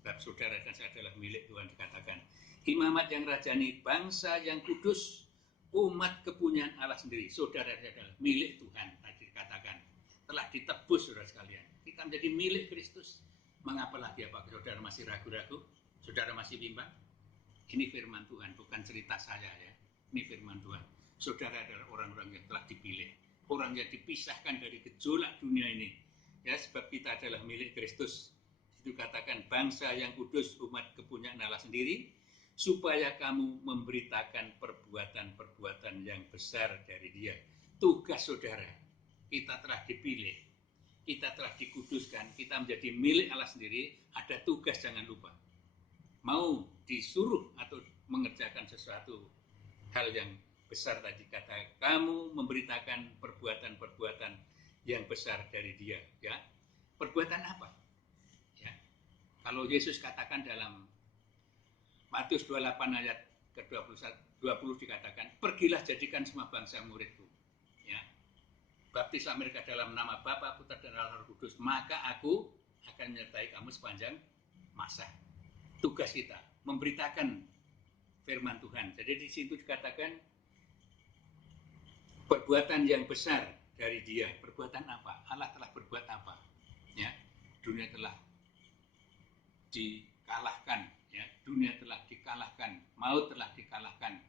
Sebab saudara dan saya adalah milik Tuhan, dikatakan. Imamat yang rajani, bangsa yang kudus, umat kepunyaan Allah sendiri. Saudara adalah milik Tuhan, tadi dikatakan. Telah ditebus, saudara sekalian. Kita menjadi milik Kristus. Mengapa lagi, apakah saudara masih ragu-ragu? Saudara masih bimbang? Ini firman Tuhan, bukan cerita saya, ya. Ini firman Tuhan. Saudara adalah orang-orang yang telah dipilih. Orang yang dipisahkan dari gejolak dunia ini. Ya, sebab kita adalah milik Kristus. Itu katakan bangsa yang kudus, umat kepunyaan Allah sendiri, supaya kamu memberitakan perbuatan-perbuatan yang besar dari Dia. Tugas saudara, kita telah dipilih, kita telah dikuduskan, kita menjadi milik Allah sendiri. Ada tugas, jangan lupa. Mau disuruh atau mengerjakan sesuatu hal yang besar tadi, kata kamu memberitakan perbuatan-perbuatan yang besar dari Dia, ya. Perbuatan apa? Ya. Kalau Yesus katakan dalam Matius 28 ayat ke-20 dikatakan, pergilah jadikan semua bangsa muridku. Ya. Baptislah mereka dalam nama Bapa, Putra dan Roh Kudus, maka aku akan menyertai kamu sepanjang masa. Tugas kita memberitakan firman Tuhan. Jadi di situ dikatakan perbuatan yang besar dari Dia. Perbuatan apa? Allah telah berbuat apa? Ya, dunia telah dikalahkan. Ya, dunia telah dikalahkan, maut telah dikalahkan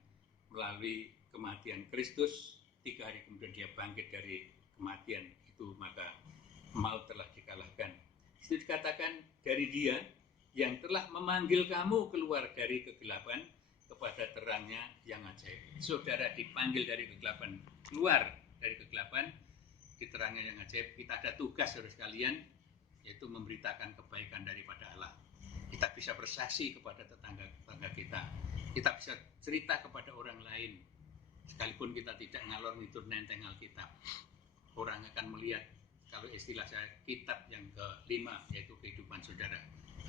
melalui kematian Kristus. 3 hari kemudian Dia bangkit dari kematian itu, maka maut telah dikalahkan. Itu dikatakan dari Dia yang telah memanggil kamu keluar dari kegelapan kepada terangnya yang ajaib. Saudara dipanggil dari kegelapan, keluar dari kegelapan di terangnya yang ajaib. Kita ada tugas, saudara sekalian, yaitu memberitakan kebaikan daripada Allah. Kita bisa bersaksi kepada tetangga-tetangga kita. Kita bisa cerita kepada orang lain. Sekalipun kita tidak ngalor ngidul nenteng Alkitab, orang akan melihat, kalau istilah saya, kitab yang ke-5, yaitu kehidupan saudara,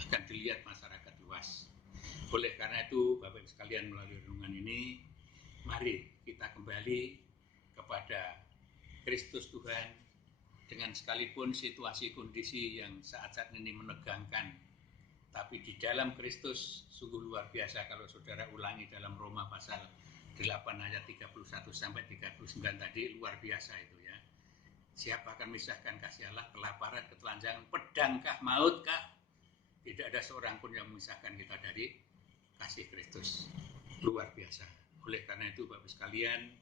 akan dilihat masyarakat luas. Oleh karena itu, Bapak Ibu sekalian, melalui renungan ini, mari kita kembali kepada Kristus Tuhan, dengan sekalipun situasi kondisi yang saat-saat ini menegangkan. Tapi di dalam Kristus sungguh luar biasa. Kalau saudara ulangi dalam Roma pasal 8 ayat 31 sampai 39 tadi, luar biasa itu, ya. Siapa akan memisahkan kasih Allah? Kelaparan, ketelanjangan, pedangkah, mautkah? Tidak ada seorang pun yang memisahkan kita dari kasih Kristus. Luar biasa. Oleh karena itu, Bapak sekalian,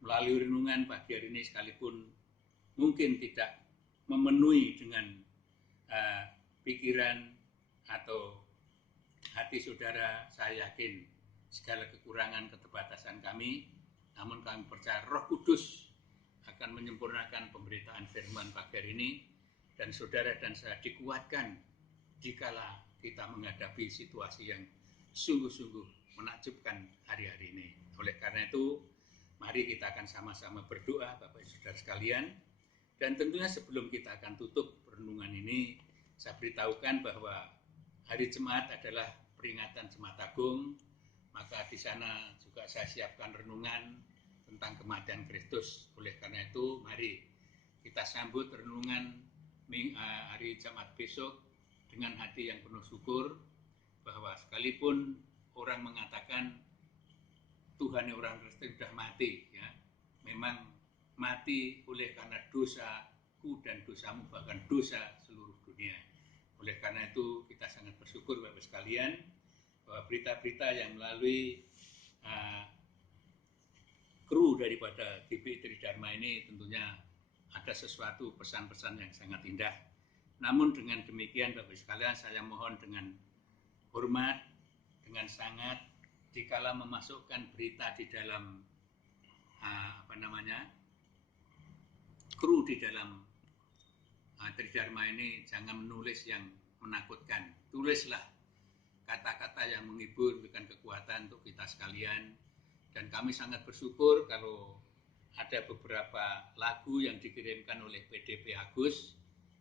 melalui renungan pagi hari ini, sekalipun mungkin tidak memenuhi dengan pikiran atau hati saudara, saya yakin segala kekurangan, keterbatasan kami, namun kami percaya Roh Kudus akan menyempurnakan pemberitaan firman pagi hari ini, dan saudara dan saya dikuatkan dikala kita menghadapi situasi yang sungguh-sungguh menakjubkan hari-hari ini. Oleh karena itu, mari kita akan sama-sama berdoa, Bapak Ibu Saudara sekalian. Dan tentunya sebelum kita akan tutup renungan ini, saya beritahukan bahwa hari Jumat adalah peringatan Jumat Agung, maka di sana juga saya siapkan renungan tentang kematian Kristus. Oleh karena itu, mari kita sambut renungan hari Jumat besok dengan hati yang penuh syukur, bahwa sekalipun orang mengatakan Tuhan orang Kristen sudah mati, ya, memang mati oleh karena dosaku dan dosamu, bahkan dosa seluruh dunia. Oleh karena itu kita sangat bersyukur Bapak sekalian, bahwa berita-berita yang melalui kru daripada GBI Tridharma ini tentunya ada sesuatu pesan-pesan yang sangat indah. Namun dengan demikian Bapak Ibu sekalian, saya mohon dengan hormat, dengan sangat, dikala memasukkan berita di dalam kru di dalam Tridharma ini, jangan menulis yang menakutkan. Tulislah kata-kata yang menghibur, memberikan kekuatan untuk kita sekalian. Dan kami sangat bersyukur kalau ada beberapa lagu yang dikirimkan oleh PDP Agus.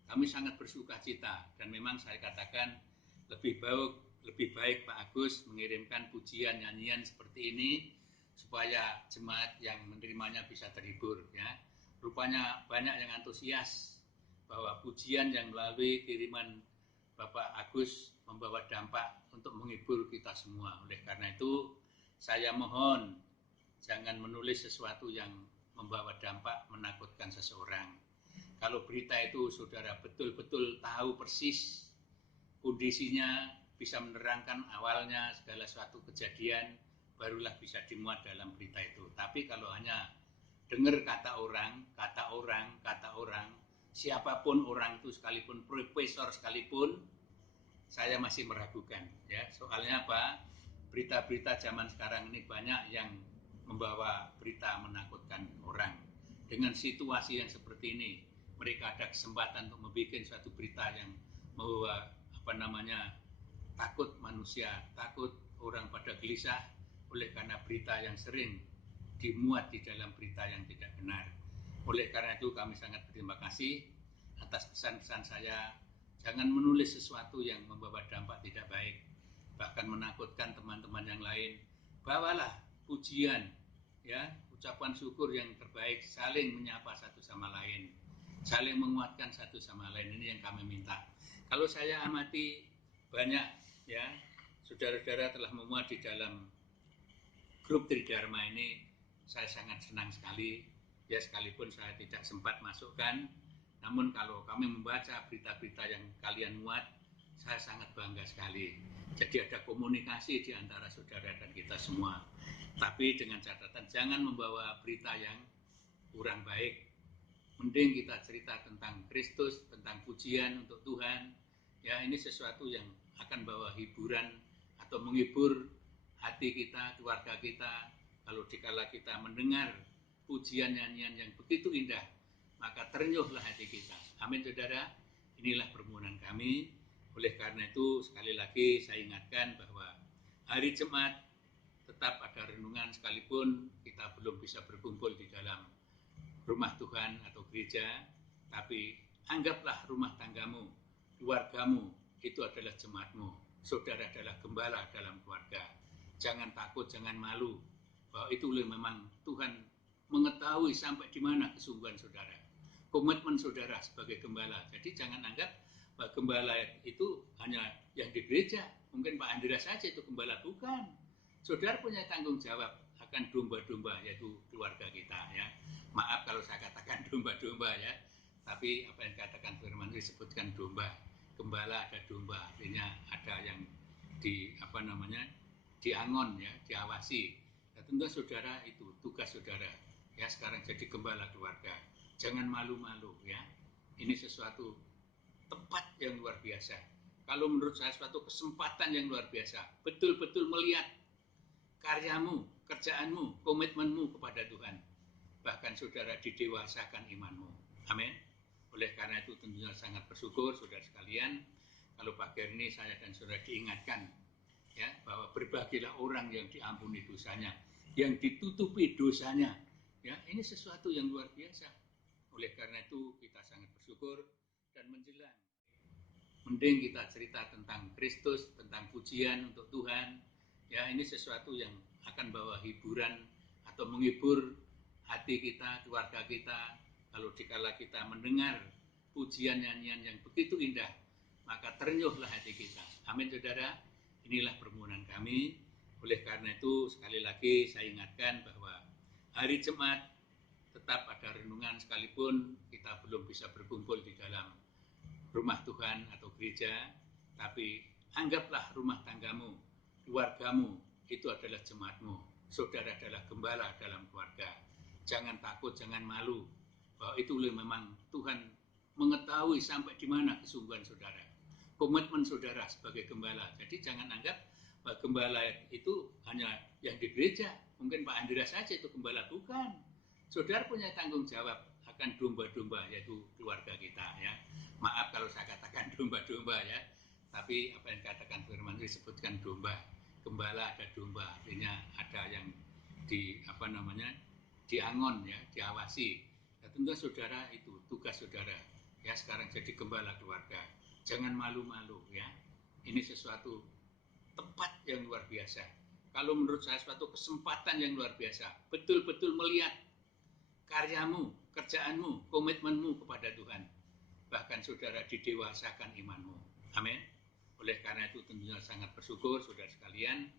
Kami sangat bersuka cita, dan memang saya katakan lebih baik Pak Agus mengirimkan pujian nyanyian seperti ini supaya jemaat yang menerimanya bisa terhibur, ya. Rupanya banyak yang antusias bahwa pujian yang melalui kiriman Bapak Agus membawa dampak untuk menghibur kita semua. Oleh karena itu, saya mohon jangan menulis sesuatu yang membawa dampak menakutkan seseorang. Kalau berita itu saudara betul-betul tahu persis kondisinya, bisa menerangkan awalnya segala suatu kejadian, barulah bisa dimuat dalam berita itu. Tapi kalau hanya dengar kata orang, siapapun orang itu, sekalipun profesor sekalipun, saya masih meragukan, ya. Soalnya apa? Berita-berita zaman sekarang ini banyak yang membawa berita menakutkan orang. Dengan situasi yang seperti ini, mereka ada kesempatan untuk membuat suatu berita yang membawa takut manusia, takut orang pada gelisah oleh karena berita yang sering dimuat di dalam berita yang tidak benar. Oleh karena itu kami sangat berterima kasih atas pesan-pesan saya. Jangan menulis sesuatu yang membawa dampak tidak baik, bahkan menakutkan teman-teman yang lain. Bawalah pujian, ya, ucapan syukur yang terbaik, saling menyapa satu sama lain, saling menguatkan satu sama lain. Ini yang kami minta. Kalau saya amati banyak, ya, saudara-saudara telah memuat di dalam grup Tridharma ini, saya sangat senang sekali, ya, sekalipun saya tidak sempat masukkan. Namun kalau kami membaca berita-berita yang kalian muat, saya sangat bangga sekali. Jadi ada komunikasi di antara saudara dan kita semua. Tapi dengan catatan jangan membawa berita yang kurang baik. Mending kita cerita tentang Kristus, tentang pujian untuk Tuhan. Ya, ini sesuatu yang akan bawa hiburan atau menghibur hati kita, keluarga kita. Kalau dikala kita mendengar pujian nyanyian yang begitu indah, maka ternyuhlah hati kita. Amin, saudara. Inilah permohonan kami. Oleh karena itu, sekali lagi saya ingatkan bahwa hari Jumat tetap ada renungan, sekalipun kita belum bisa berkumpul di dalam rumah Tuhan atau gereja, tapi anggaplah rumah tanggamu, keluargamu itu adalah jemaatmu. Saudara adalah gembala dalam keluarga. Jangan takut, jangan malu, bahwa itu memang Tuhan mengetahui sampai di mana kesungguhan saudara, komitmen saudara sebagai gembala. Jadi jangan anggap bahwa gembala itu hanya yang di gereja. Mungkin Pak Andreas saja itu gembala, bukan. Saudara punya tanggung jawab akan domba-domba, yaitu keluarga kita, ya. Maaf kalau saya katakan domba-domba, ya. Tapi apa yang dikatakan firman disebutkan domba. Gembala ada domba, artinya ada yang diangon, ya, diawasi. Ya, tentu saudara itu tugas saudara, ya, sekarang jadi gembala keluarga. Jangan malu-malu, ya. Ini sesuatu tempat yang luar biasa. Kalau menurut saya suatu kesempatan yang luar biasa, betul-betul melihat karyamu, kerjaanmu, komitmenmu kepada Tuhan. Bahkan saudara didewasakan imanmu. Amin. Oleh karena itu tentunya sangat bersyukur saudara sekalian, kalau pagi hari ini saya dan saudara diingatkan, ya, bahwa berbagilah orang yang diampuni dosanya, yang ditutupi dosanya. Ya, ini sesuatu yang luar biasa. Oleh karena itu kita sangat bersyukur dan menjelang. Mending kita cerita tentang Kristus, tentang pujian untuk Tuhan. Ya, ini sesuatu yang akan bawa hiburan atau menghibur hati kita, keluarga kita. Kalau dikala kita mendengar pujian nyanyian yang begitu indah, maka ternyuhlah hati kita. Amin, saudara. Inilah permohonan kami. Oleh karena itu sekali lagi saya ingatkan bahwa hari Jumat tetap ada renungan, sekalipun kita belum bisa berkumpul di dalam rumah Tuhan atau gereja, tapi anggaplah rumah tanggamu, keluargamu itu adalah jemaatmu. Saudara adalah gembala dalam keluarga. Jangan takut, jangan malu. Bahwa itu memang Tuhan mengetahui sampai di mana kesungguhan saudara. Komitmen saudara sebagai gembala. Jadi jangan anggap bahwa gembala itu hanya yang di gereja. Mungkin Pak Andreas saja itu gembala, bukan. Saudara punya tanggung jawab akan domba-domba, yaitu keluarga kita, ya. Maaf kalau saya katakan domba-domba, ya. Tapi apa yang dikatakan firman itu disebutkan domba. Gembala ada domba, artinya ada yang diangon, ya, diawasi. Nah, tentu saudara itu tugas saudara, ya, sekarang jadi gembala keluarga. Jangan malu-malu, ya. Ini sesuatu tempat yang luar biasa. Kalau menurut saya suatu kesempatan yang luar biasa, betul-betul melihat karyamu, kerjaanmu, komitmenmu kepada Tuhan. Bahkan saudara didewasakan imanmu. Amin. Oleh karena itu tentunya sangat bersyukur saudara sekalian,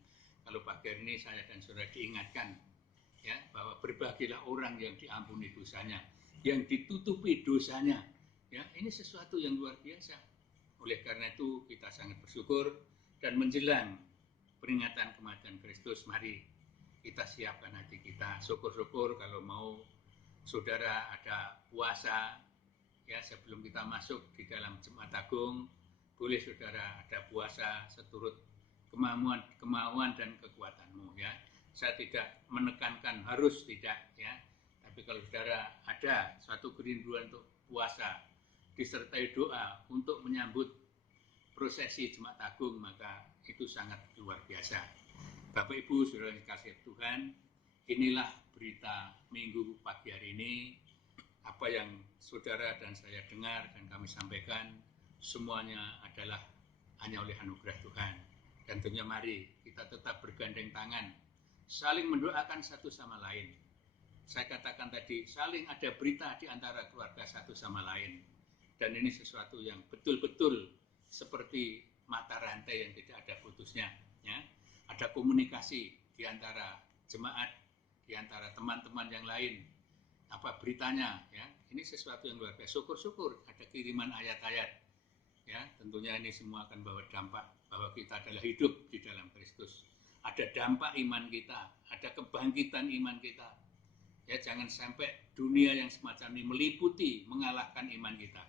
kalau pagi ini saya dan saudara diingatkan, ya, bahwa berbagilah orang yang diampuni dosanya, yang ditutupi dosanya. Ya, ini sesuatu yang luar biasa. Oleh karena itu kita sangat bersyukur, dan menjelang peringatan kematian Kristus, mari kita siapkan hati kita. Syukur-syukur kalau mau saudara ada puasa, ya, sebelum kita masuk di dalam Jemaat Agung, boleh saudara ada puasa seturut kemauan dan kekuatanmu, ya. Saya tidak menekankan harus, tidak, ya. Tapi kalau saudara ada suatu kerinduan untuk puasa disertai doa untuk menyambut prosesi Jemaat Agung, maka itu sangat luar biasa. Bapak Ibu saudara yang dikasihi Tuhan, inilah berita Minggu pagi hari ini. Apa yang saudara dan saya dengar dan kami sampaikan, semuanya adalah hanya oleh anugerah Tuhan. Dan tentunya mari kita tetap bergandeng tangan, saling mendoakan satu sama lain. Saya katakan tadi, saling ada berita di antara keluarga satu sama lain. Dan ini sesuatu yang betul-betul seperti mata rantai yang tidak ada putusnya, ya. Ada komunikasi di antara jemaat, di antara teman-teman yang lain. Apa beritanya, ya. Ini sesuatu yang luar biasa. Syukur-syukur ada kiriman ayat-ayat, ya. Tentunya ini semua akan bawa dampak bahwa kita adalah hidup di dalam Kristus. Ada dampak iman kita, ada kebangkitan iman kita. Ya, jangan sampai dunia yang semacam ini meliputi, mengalahkan iman kita.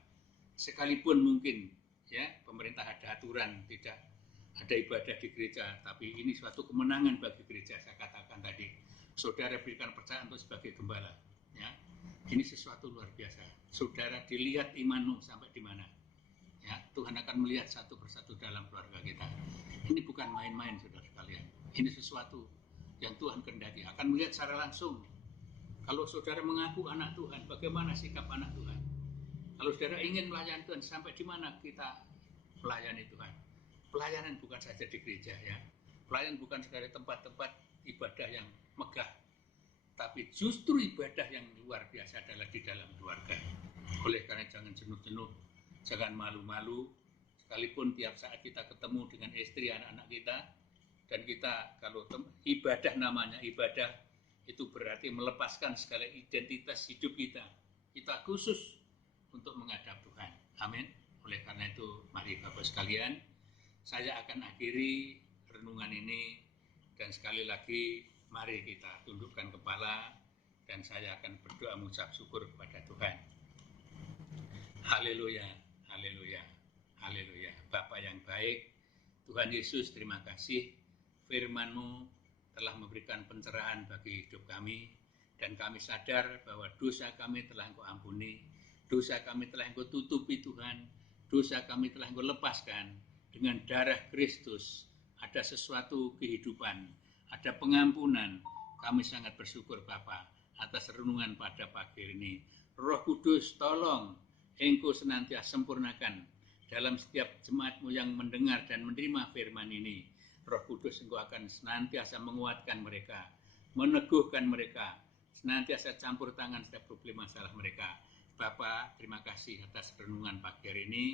Sekalipun mungkin, ya, pemerintah ada aturan tidak ada ibadah di gereja, tapi ini suatu kemenangan bagi gereja. Saya katakan tadi, saudara berikan percaya untuk sebagai gembala, ya. Ini sesuatu luar biasa. Saudara dilihat imanmu sampai di mana, ya. Tuhan akan melihat satu persatu dalam keluarga kita. Ini bukan main-main, saudara sekalian. Ini sesuatu yang Tuhan kehendaki, akan melihat secara langsung. Kalau saudara mengaku anak Tuhan, bagaimana sikap anak Tuhan? Kalau saudara ingin melayani Tuhan, sampai di mana kita melayani Tuhan? Pelayanan bukan saja di gereja, ya. Pelayanan bukan sekadar tempat-tempat ibadah yang megah, tapi justru ibadah yang luar biasa adalah di dalam keluarga. Oleh karena jangan jenuh-jenuh, jangan malu-malu, sekalipun tiap saat kita ketemu dengan istri, anak-anak kita, dan kita kalau ibadah namanya ibadah, itu berarti melepaskan segala identitas hidup kita. Kita khusus untuk menghadap Tuhan. Amin. Oleh karena itu, mari Bapak sekalian, saya akan akhiri renungan ini, dan sekali lagi mari kita tundukkan kepala, dan saya akan berdoa mengucap syukur kepada Tuhan. Haleluya, haleluya, haleluya. Bapa yang baik, Tuhan Yesus, terima kasih firman-Mu telah memberikan pencerahan bagi hidup kami, dan kami sadar bahwa dosa kami telah Engkau ampuni, dosa kami telah Engkau tutupi Tuhan, dosa kami telah Engkau lepaskan. Dengan darah Kristus ada sesuatu kehidupan, ada pengampunan. Kami sangat bersyukur Bapa atas renungan pada pagi ini. Roh Kudus, tolong Engkau senantiasa sempurnakan dalam setiap jemaat-Mu yang mendengar dan menerima firman ini. Roh Kudus, Engkau akan senantiasa menguatkan mereka, meneguhkan mereka, senantiasa campur tangan setiap problem masalah mereka. Bapa, terima kasih atas renungan pagi hari ini.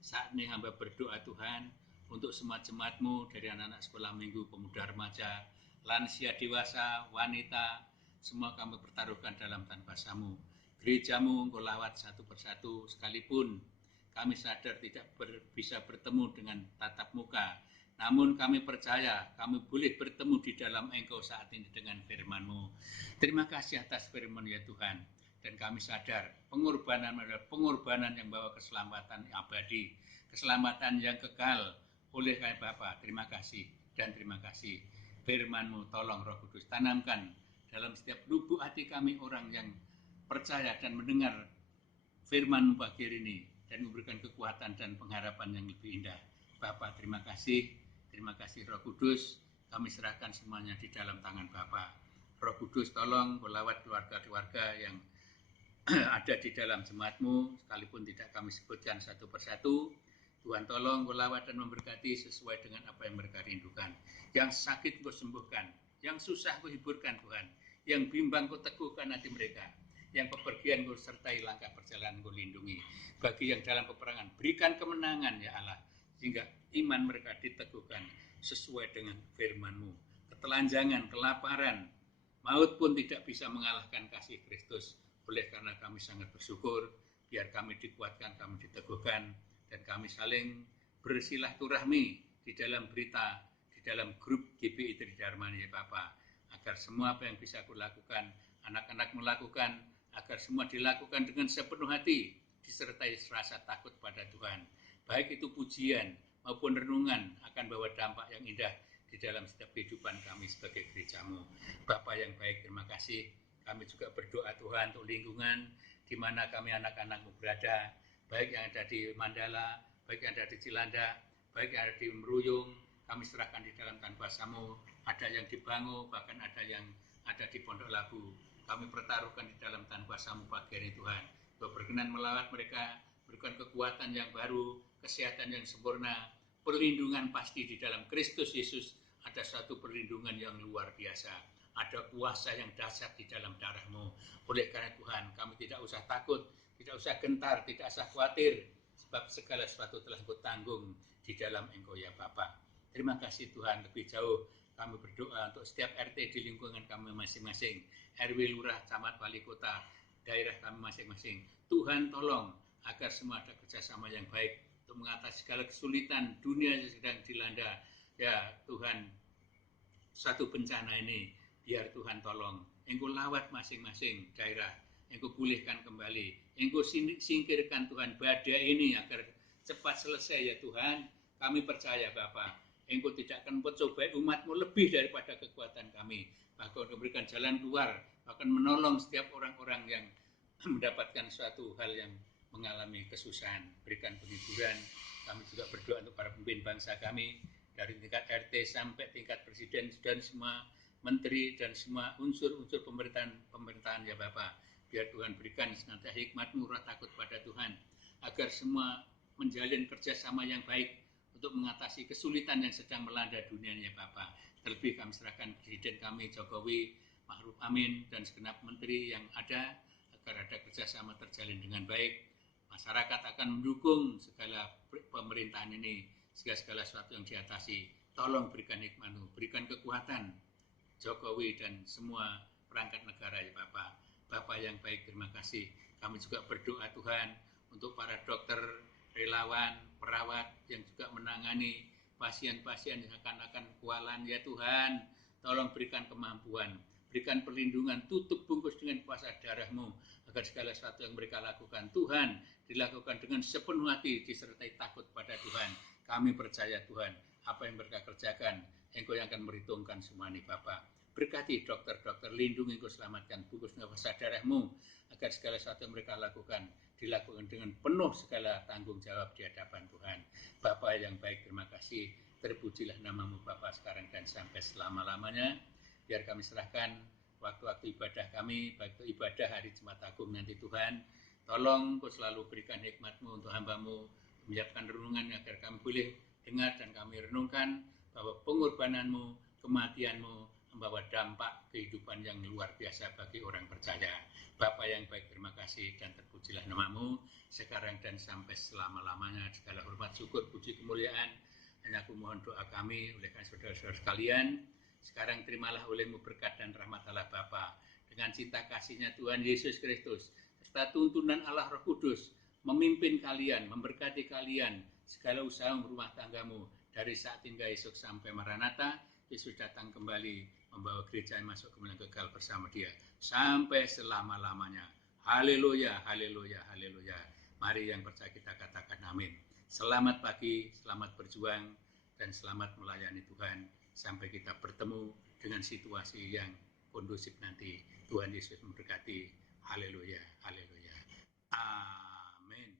Saat ini hamba berdoa Tuhan untuk semua jemaat-Mu dari anak-anak sekolah minggu, pemuda remaja, lansia dewasa, wanita, semua kami pertaruhkan dalam tangan kuasa-Mu. Gereja-Mu Engkau lawat satu persatu, sekalipun kami sadar tidak bisa bertemu dengan tatap muka, Namun kami percaya kami boleh bertemu di dalam Engkau saat ini dengan firman-Mu. Terima kasih atas firman ya Tuhan. Dan kami sadar pengorbanan adalah pengorbanan yang membawa keselamatan abadi, keselamatan yang kekal. Oleh karena Bapa, terima kasih dan terima kasih. Firman-Mu tolong Roh Kudus tanamkan dalam setiap lubuk hati kami orang yang percaya dan mendengar firman-Mu pagi ini dan memberikan kekuatan dan pengharapan yang lebih indah. Bapa, terima kasih Roh Kudus, kami serahkan semuanya di dalam tangan Bapa. Roh Kudus tolong melawat keluarga-keluarga yang ada di dalam jemaat-Mu, sekalipun tidak kami sebutkan satu persatu. Tuhan tolong melawat dan memberkati sesuai dengan apa yang mereka rindukan. Yang sakit Kau sembuhkan, yang susah Kau hiburkan Tuhan, yang bimbang Kau teguhkan hati mereka, yang bepergian Kau sertai langkah perjalanan Kau lindungi. Bagi yang dalam peperangan, berikan kemenangan ya Allah, sehingga iman mereka diteguhkan sesuai dengan firman-Mu. Ketelanjangan, kelaparan, maut pun tidak bisa mengalahkan kasih Kristus. Oleh karena kami sangat bersyukur, biar kami dikuatkan, kami diteguhkan, dan kami saling bersilaturahmi di dalam berita, di dalam grup GBI Tridharma ya Bapa, agar semua apa yang bisa aku lakukan, anak-anak melakukan, agar semua dilakukan dengan sepenuh hati, disertai rasa takut pada Tuhan. Baik itu pujian maupun renungan akan bawa dampak yang indah di dalam setiap kehidupan kami sebagai gereja-Mu. Bapa yang baik, terima kasih. Kami juga berdoa Tuhan untuk lingkungan di mana kami anak-anak-Mu berada, baik yang ada di Mandala, baik yang ada di Cilanda, baik yang ada di Meruyung, kami serahkan di dalam tangan kuasa-Mu. Ada yang di Bangu, bahkan ada yang ada di Pondok Labu. Kami pertaruhkan di dalam tangan kuasa-Mu pagi ini Tuhan. Kau berkenan melawat mereka, berikan kekuatan yang baru, kesehatan yang sempurna, perlindungan pasti di dalam Kristus Yesus. Ada satu perlindungan yang luar biasa. Ada kuasa yang dahsyat di dalam darah-Mu. Oleh karena Tuhan, kami tidak usah takut, tidak usah gentar, tidak usah khawatir, sebab segala sesuatu telah Engkau tanggung di dalam Engkau ya Bapa. Terima kasih Tuhan. Lebih jauh kami berdoa untuk setiap RT di lingkungan kami masing-masing, RW Lurah, Camat, Wali Kota, daerah kami masing-masing. Tuhan tolong agar semua ada kerjasama yang baik untuk mengatasi segala kesulitan dunia yang sedang dilanda. Ya Tuhan, satu bencana ini, biar Tuhan tolong, Engkau lawat masing-masing daerah, Engkau pulihkan kembali, Engkau singkirkan Tuhan badai ini agar cepat selesai ya Tuhan. Kami percaya Bapa, Engkau tidak akan mencobai umat-Mu lebih daripada kekuatan kami, bahkan memberikan jalan keluar, bahkan menolong setiap orang-orang yang mendapatkan suatu hal yang mengalami kesusahan. Berikan penghiburan. Kami juga berdoa untuk para pemimpin bangsa kami, dari tingkat RT sampai tingkat presiden dan semua menteri dan semua unsur-unsur pemerintahan ya Bapak. Biar Tuhan berikan senantiasa hikmat-Mu, rasa takut pada Tuhan, agar semua menjalin kerjasama yang baik untuk mengatasi kesulitan yang sedang melanda dunia ya Bapak. Terlebih kami serahkan Presiden kami Jokowi, Ma'ruf Amin, dan segenap menteri yang ada, agar ada kerjasama terjalin dengan baik. Masyarakat akan mendukung segala pemerintahan ini, segala sesuatu yang diatasi. Tolong berikan hikmat-Mu, berikan kekuatan Jokowi dan semua perangkat negara ya Bapak. Bapak yang baik, terima kasih. Kami juga berdoa Tuhan untuk para dokter, relawan, perawat yang juga menangani pasien-pasien yang akan kualan ya Tuhan. Tolong berikan kemampuan, berikan perlindungan, tutup bungkus dengan kuasa darah-Mu, agar segala sesuatu yang mereka lakukan Tuhan dilakukan dengan sepenuh hati, disertai takut pada Tuhan. Kami percaya Tuhan, apa yang mereka kerjakan, Engkau yang akan merhitungkan semua ini Bapak. Berkati dokter-dokter, lindungi, Engkau selamatkan, bungkus dengan kuasa darah-Mu, agar segala sesuatu yang mereka lakukan dilakukan dengan penuh segala tanggung jawab di hadapan Tuhan. Bapa yang baik, terima kasih. Terpujilah nama-Mu Bapa sekarang dan sampai selama-lamanya. Biar kami serahkan waktu-waktu ibadah kami, baik itu ibadah hari Jumat Agung nanti Tuhan. Tolong Kau selalu berikan hikmat-Mu untuk hamba-Mu, menyiapkan renungan agar kami boleh dengar dan kami renungkan bahwa pengorbanan-Mu, kematian-Mu membawa dampak kehidupan yang luar biasa bagi orang percaya. Bapa yang baik, terima kasih dan terpujilah nama-Mu sekarang dan sampai selama-lamanya. Segala hormat, syukur, puji, kemuliaan hanya aku mohon doa kami oleh saudara-saudara sekalian. Sekarang terimalah oleh-Mu berkat dan rahmat Allah Bapa, dengan cinta kasih-Nya Tuhan Yesus Kristus, serta tuntunan Allah Roh Kudus, memimpin kalian, memberkati kalian, segala usaha rumah tanggamu, dari saat hingga esok sampai Maranatha, Yesus datang kembali membawa gereja yang masuk kemuliaan kekal bersama Dia sampai selama-lamanya. Haleluya, haleluya, haleluya. Mari yang percaya kita katakan amin. Selamat pagi, selamat berjuang, dan selamat melayani Tuhan sampai kita bertemu dengan situasi yang kondusif nanti. Tuhan Yesus memberkati. Haleluya, haleluya. Amin.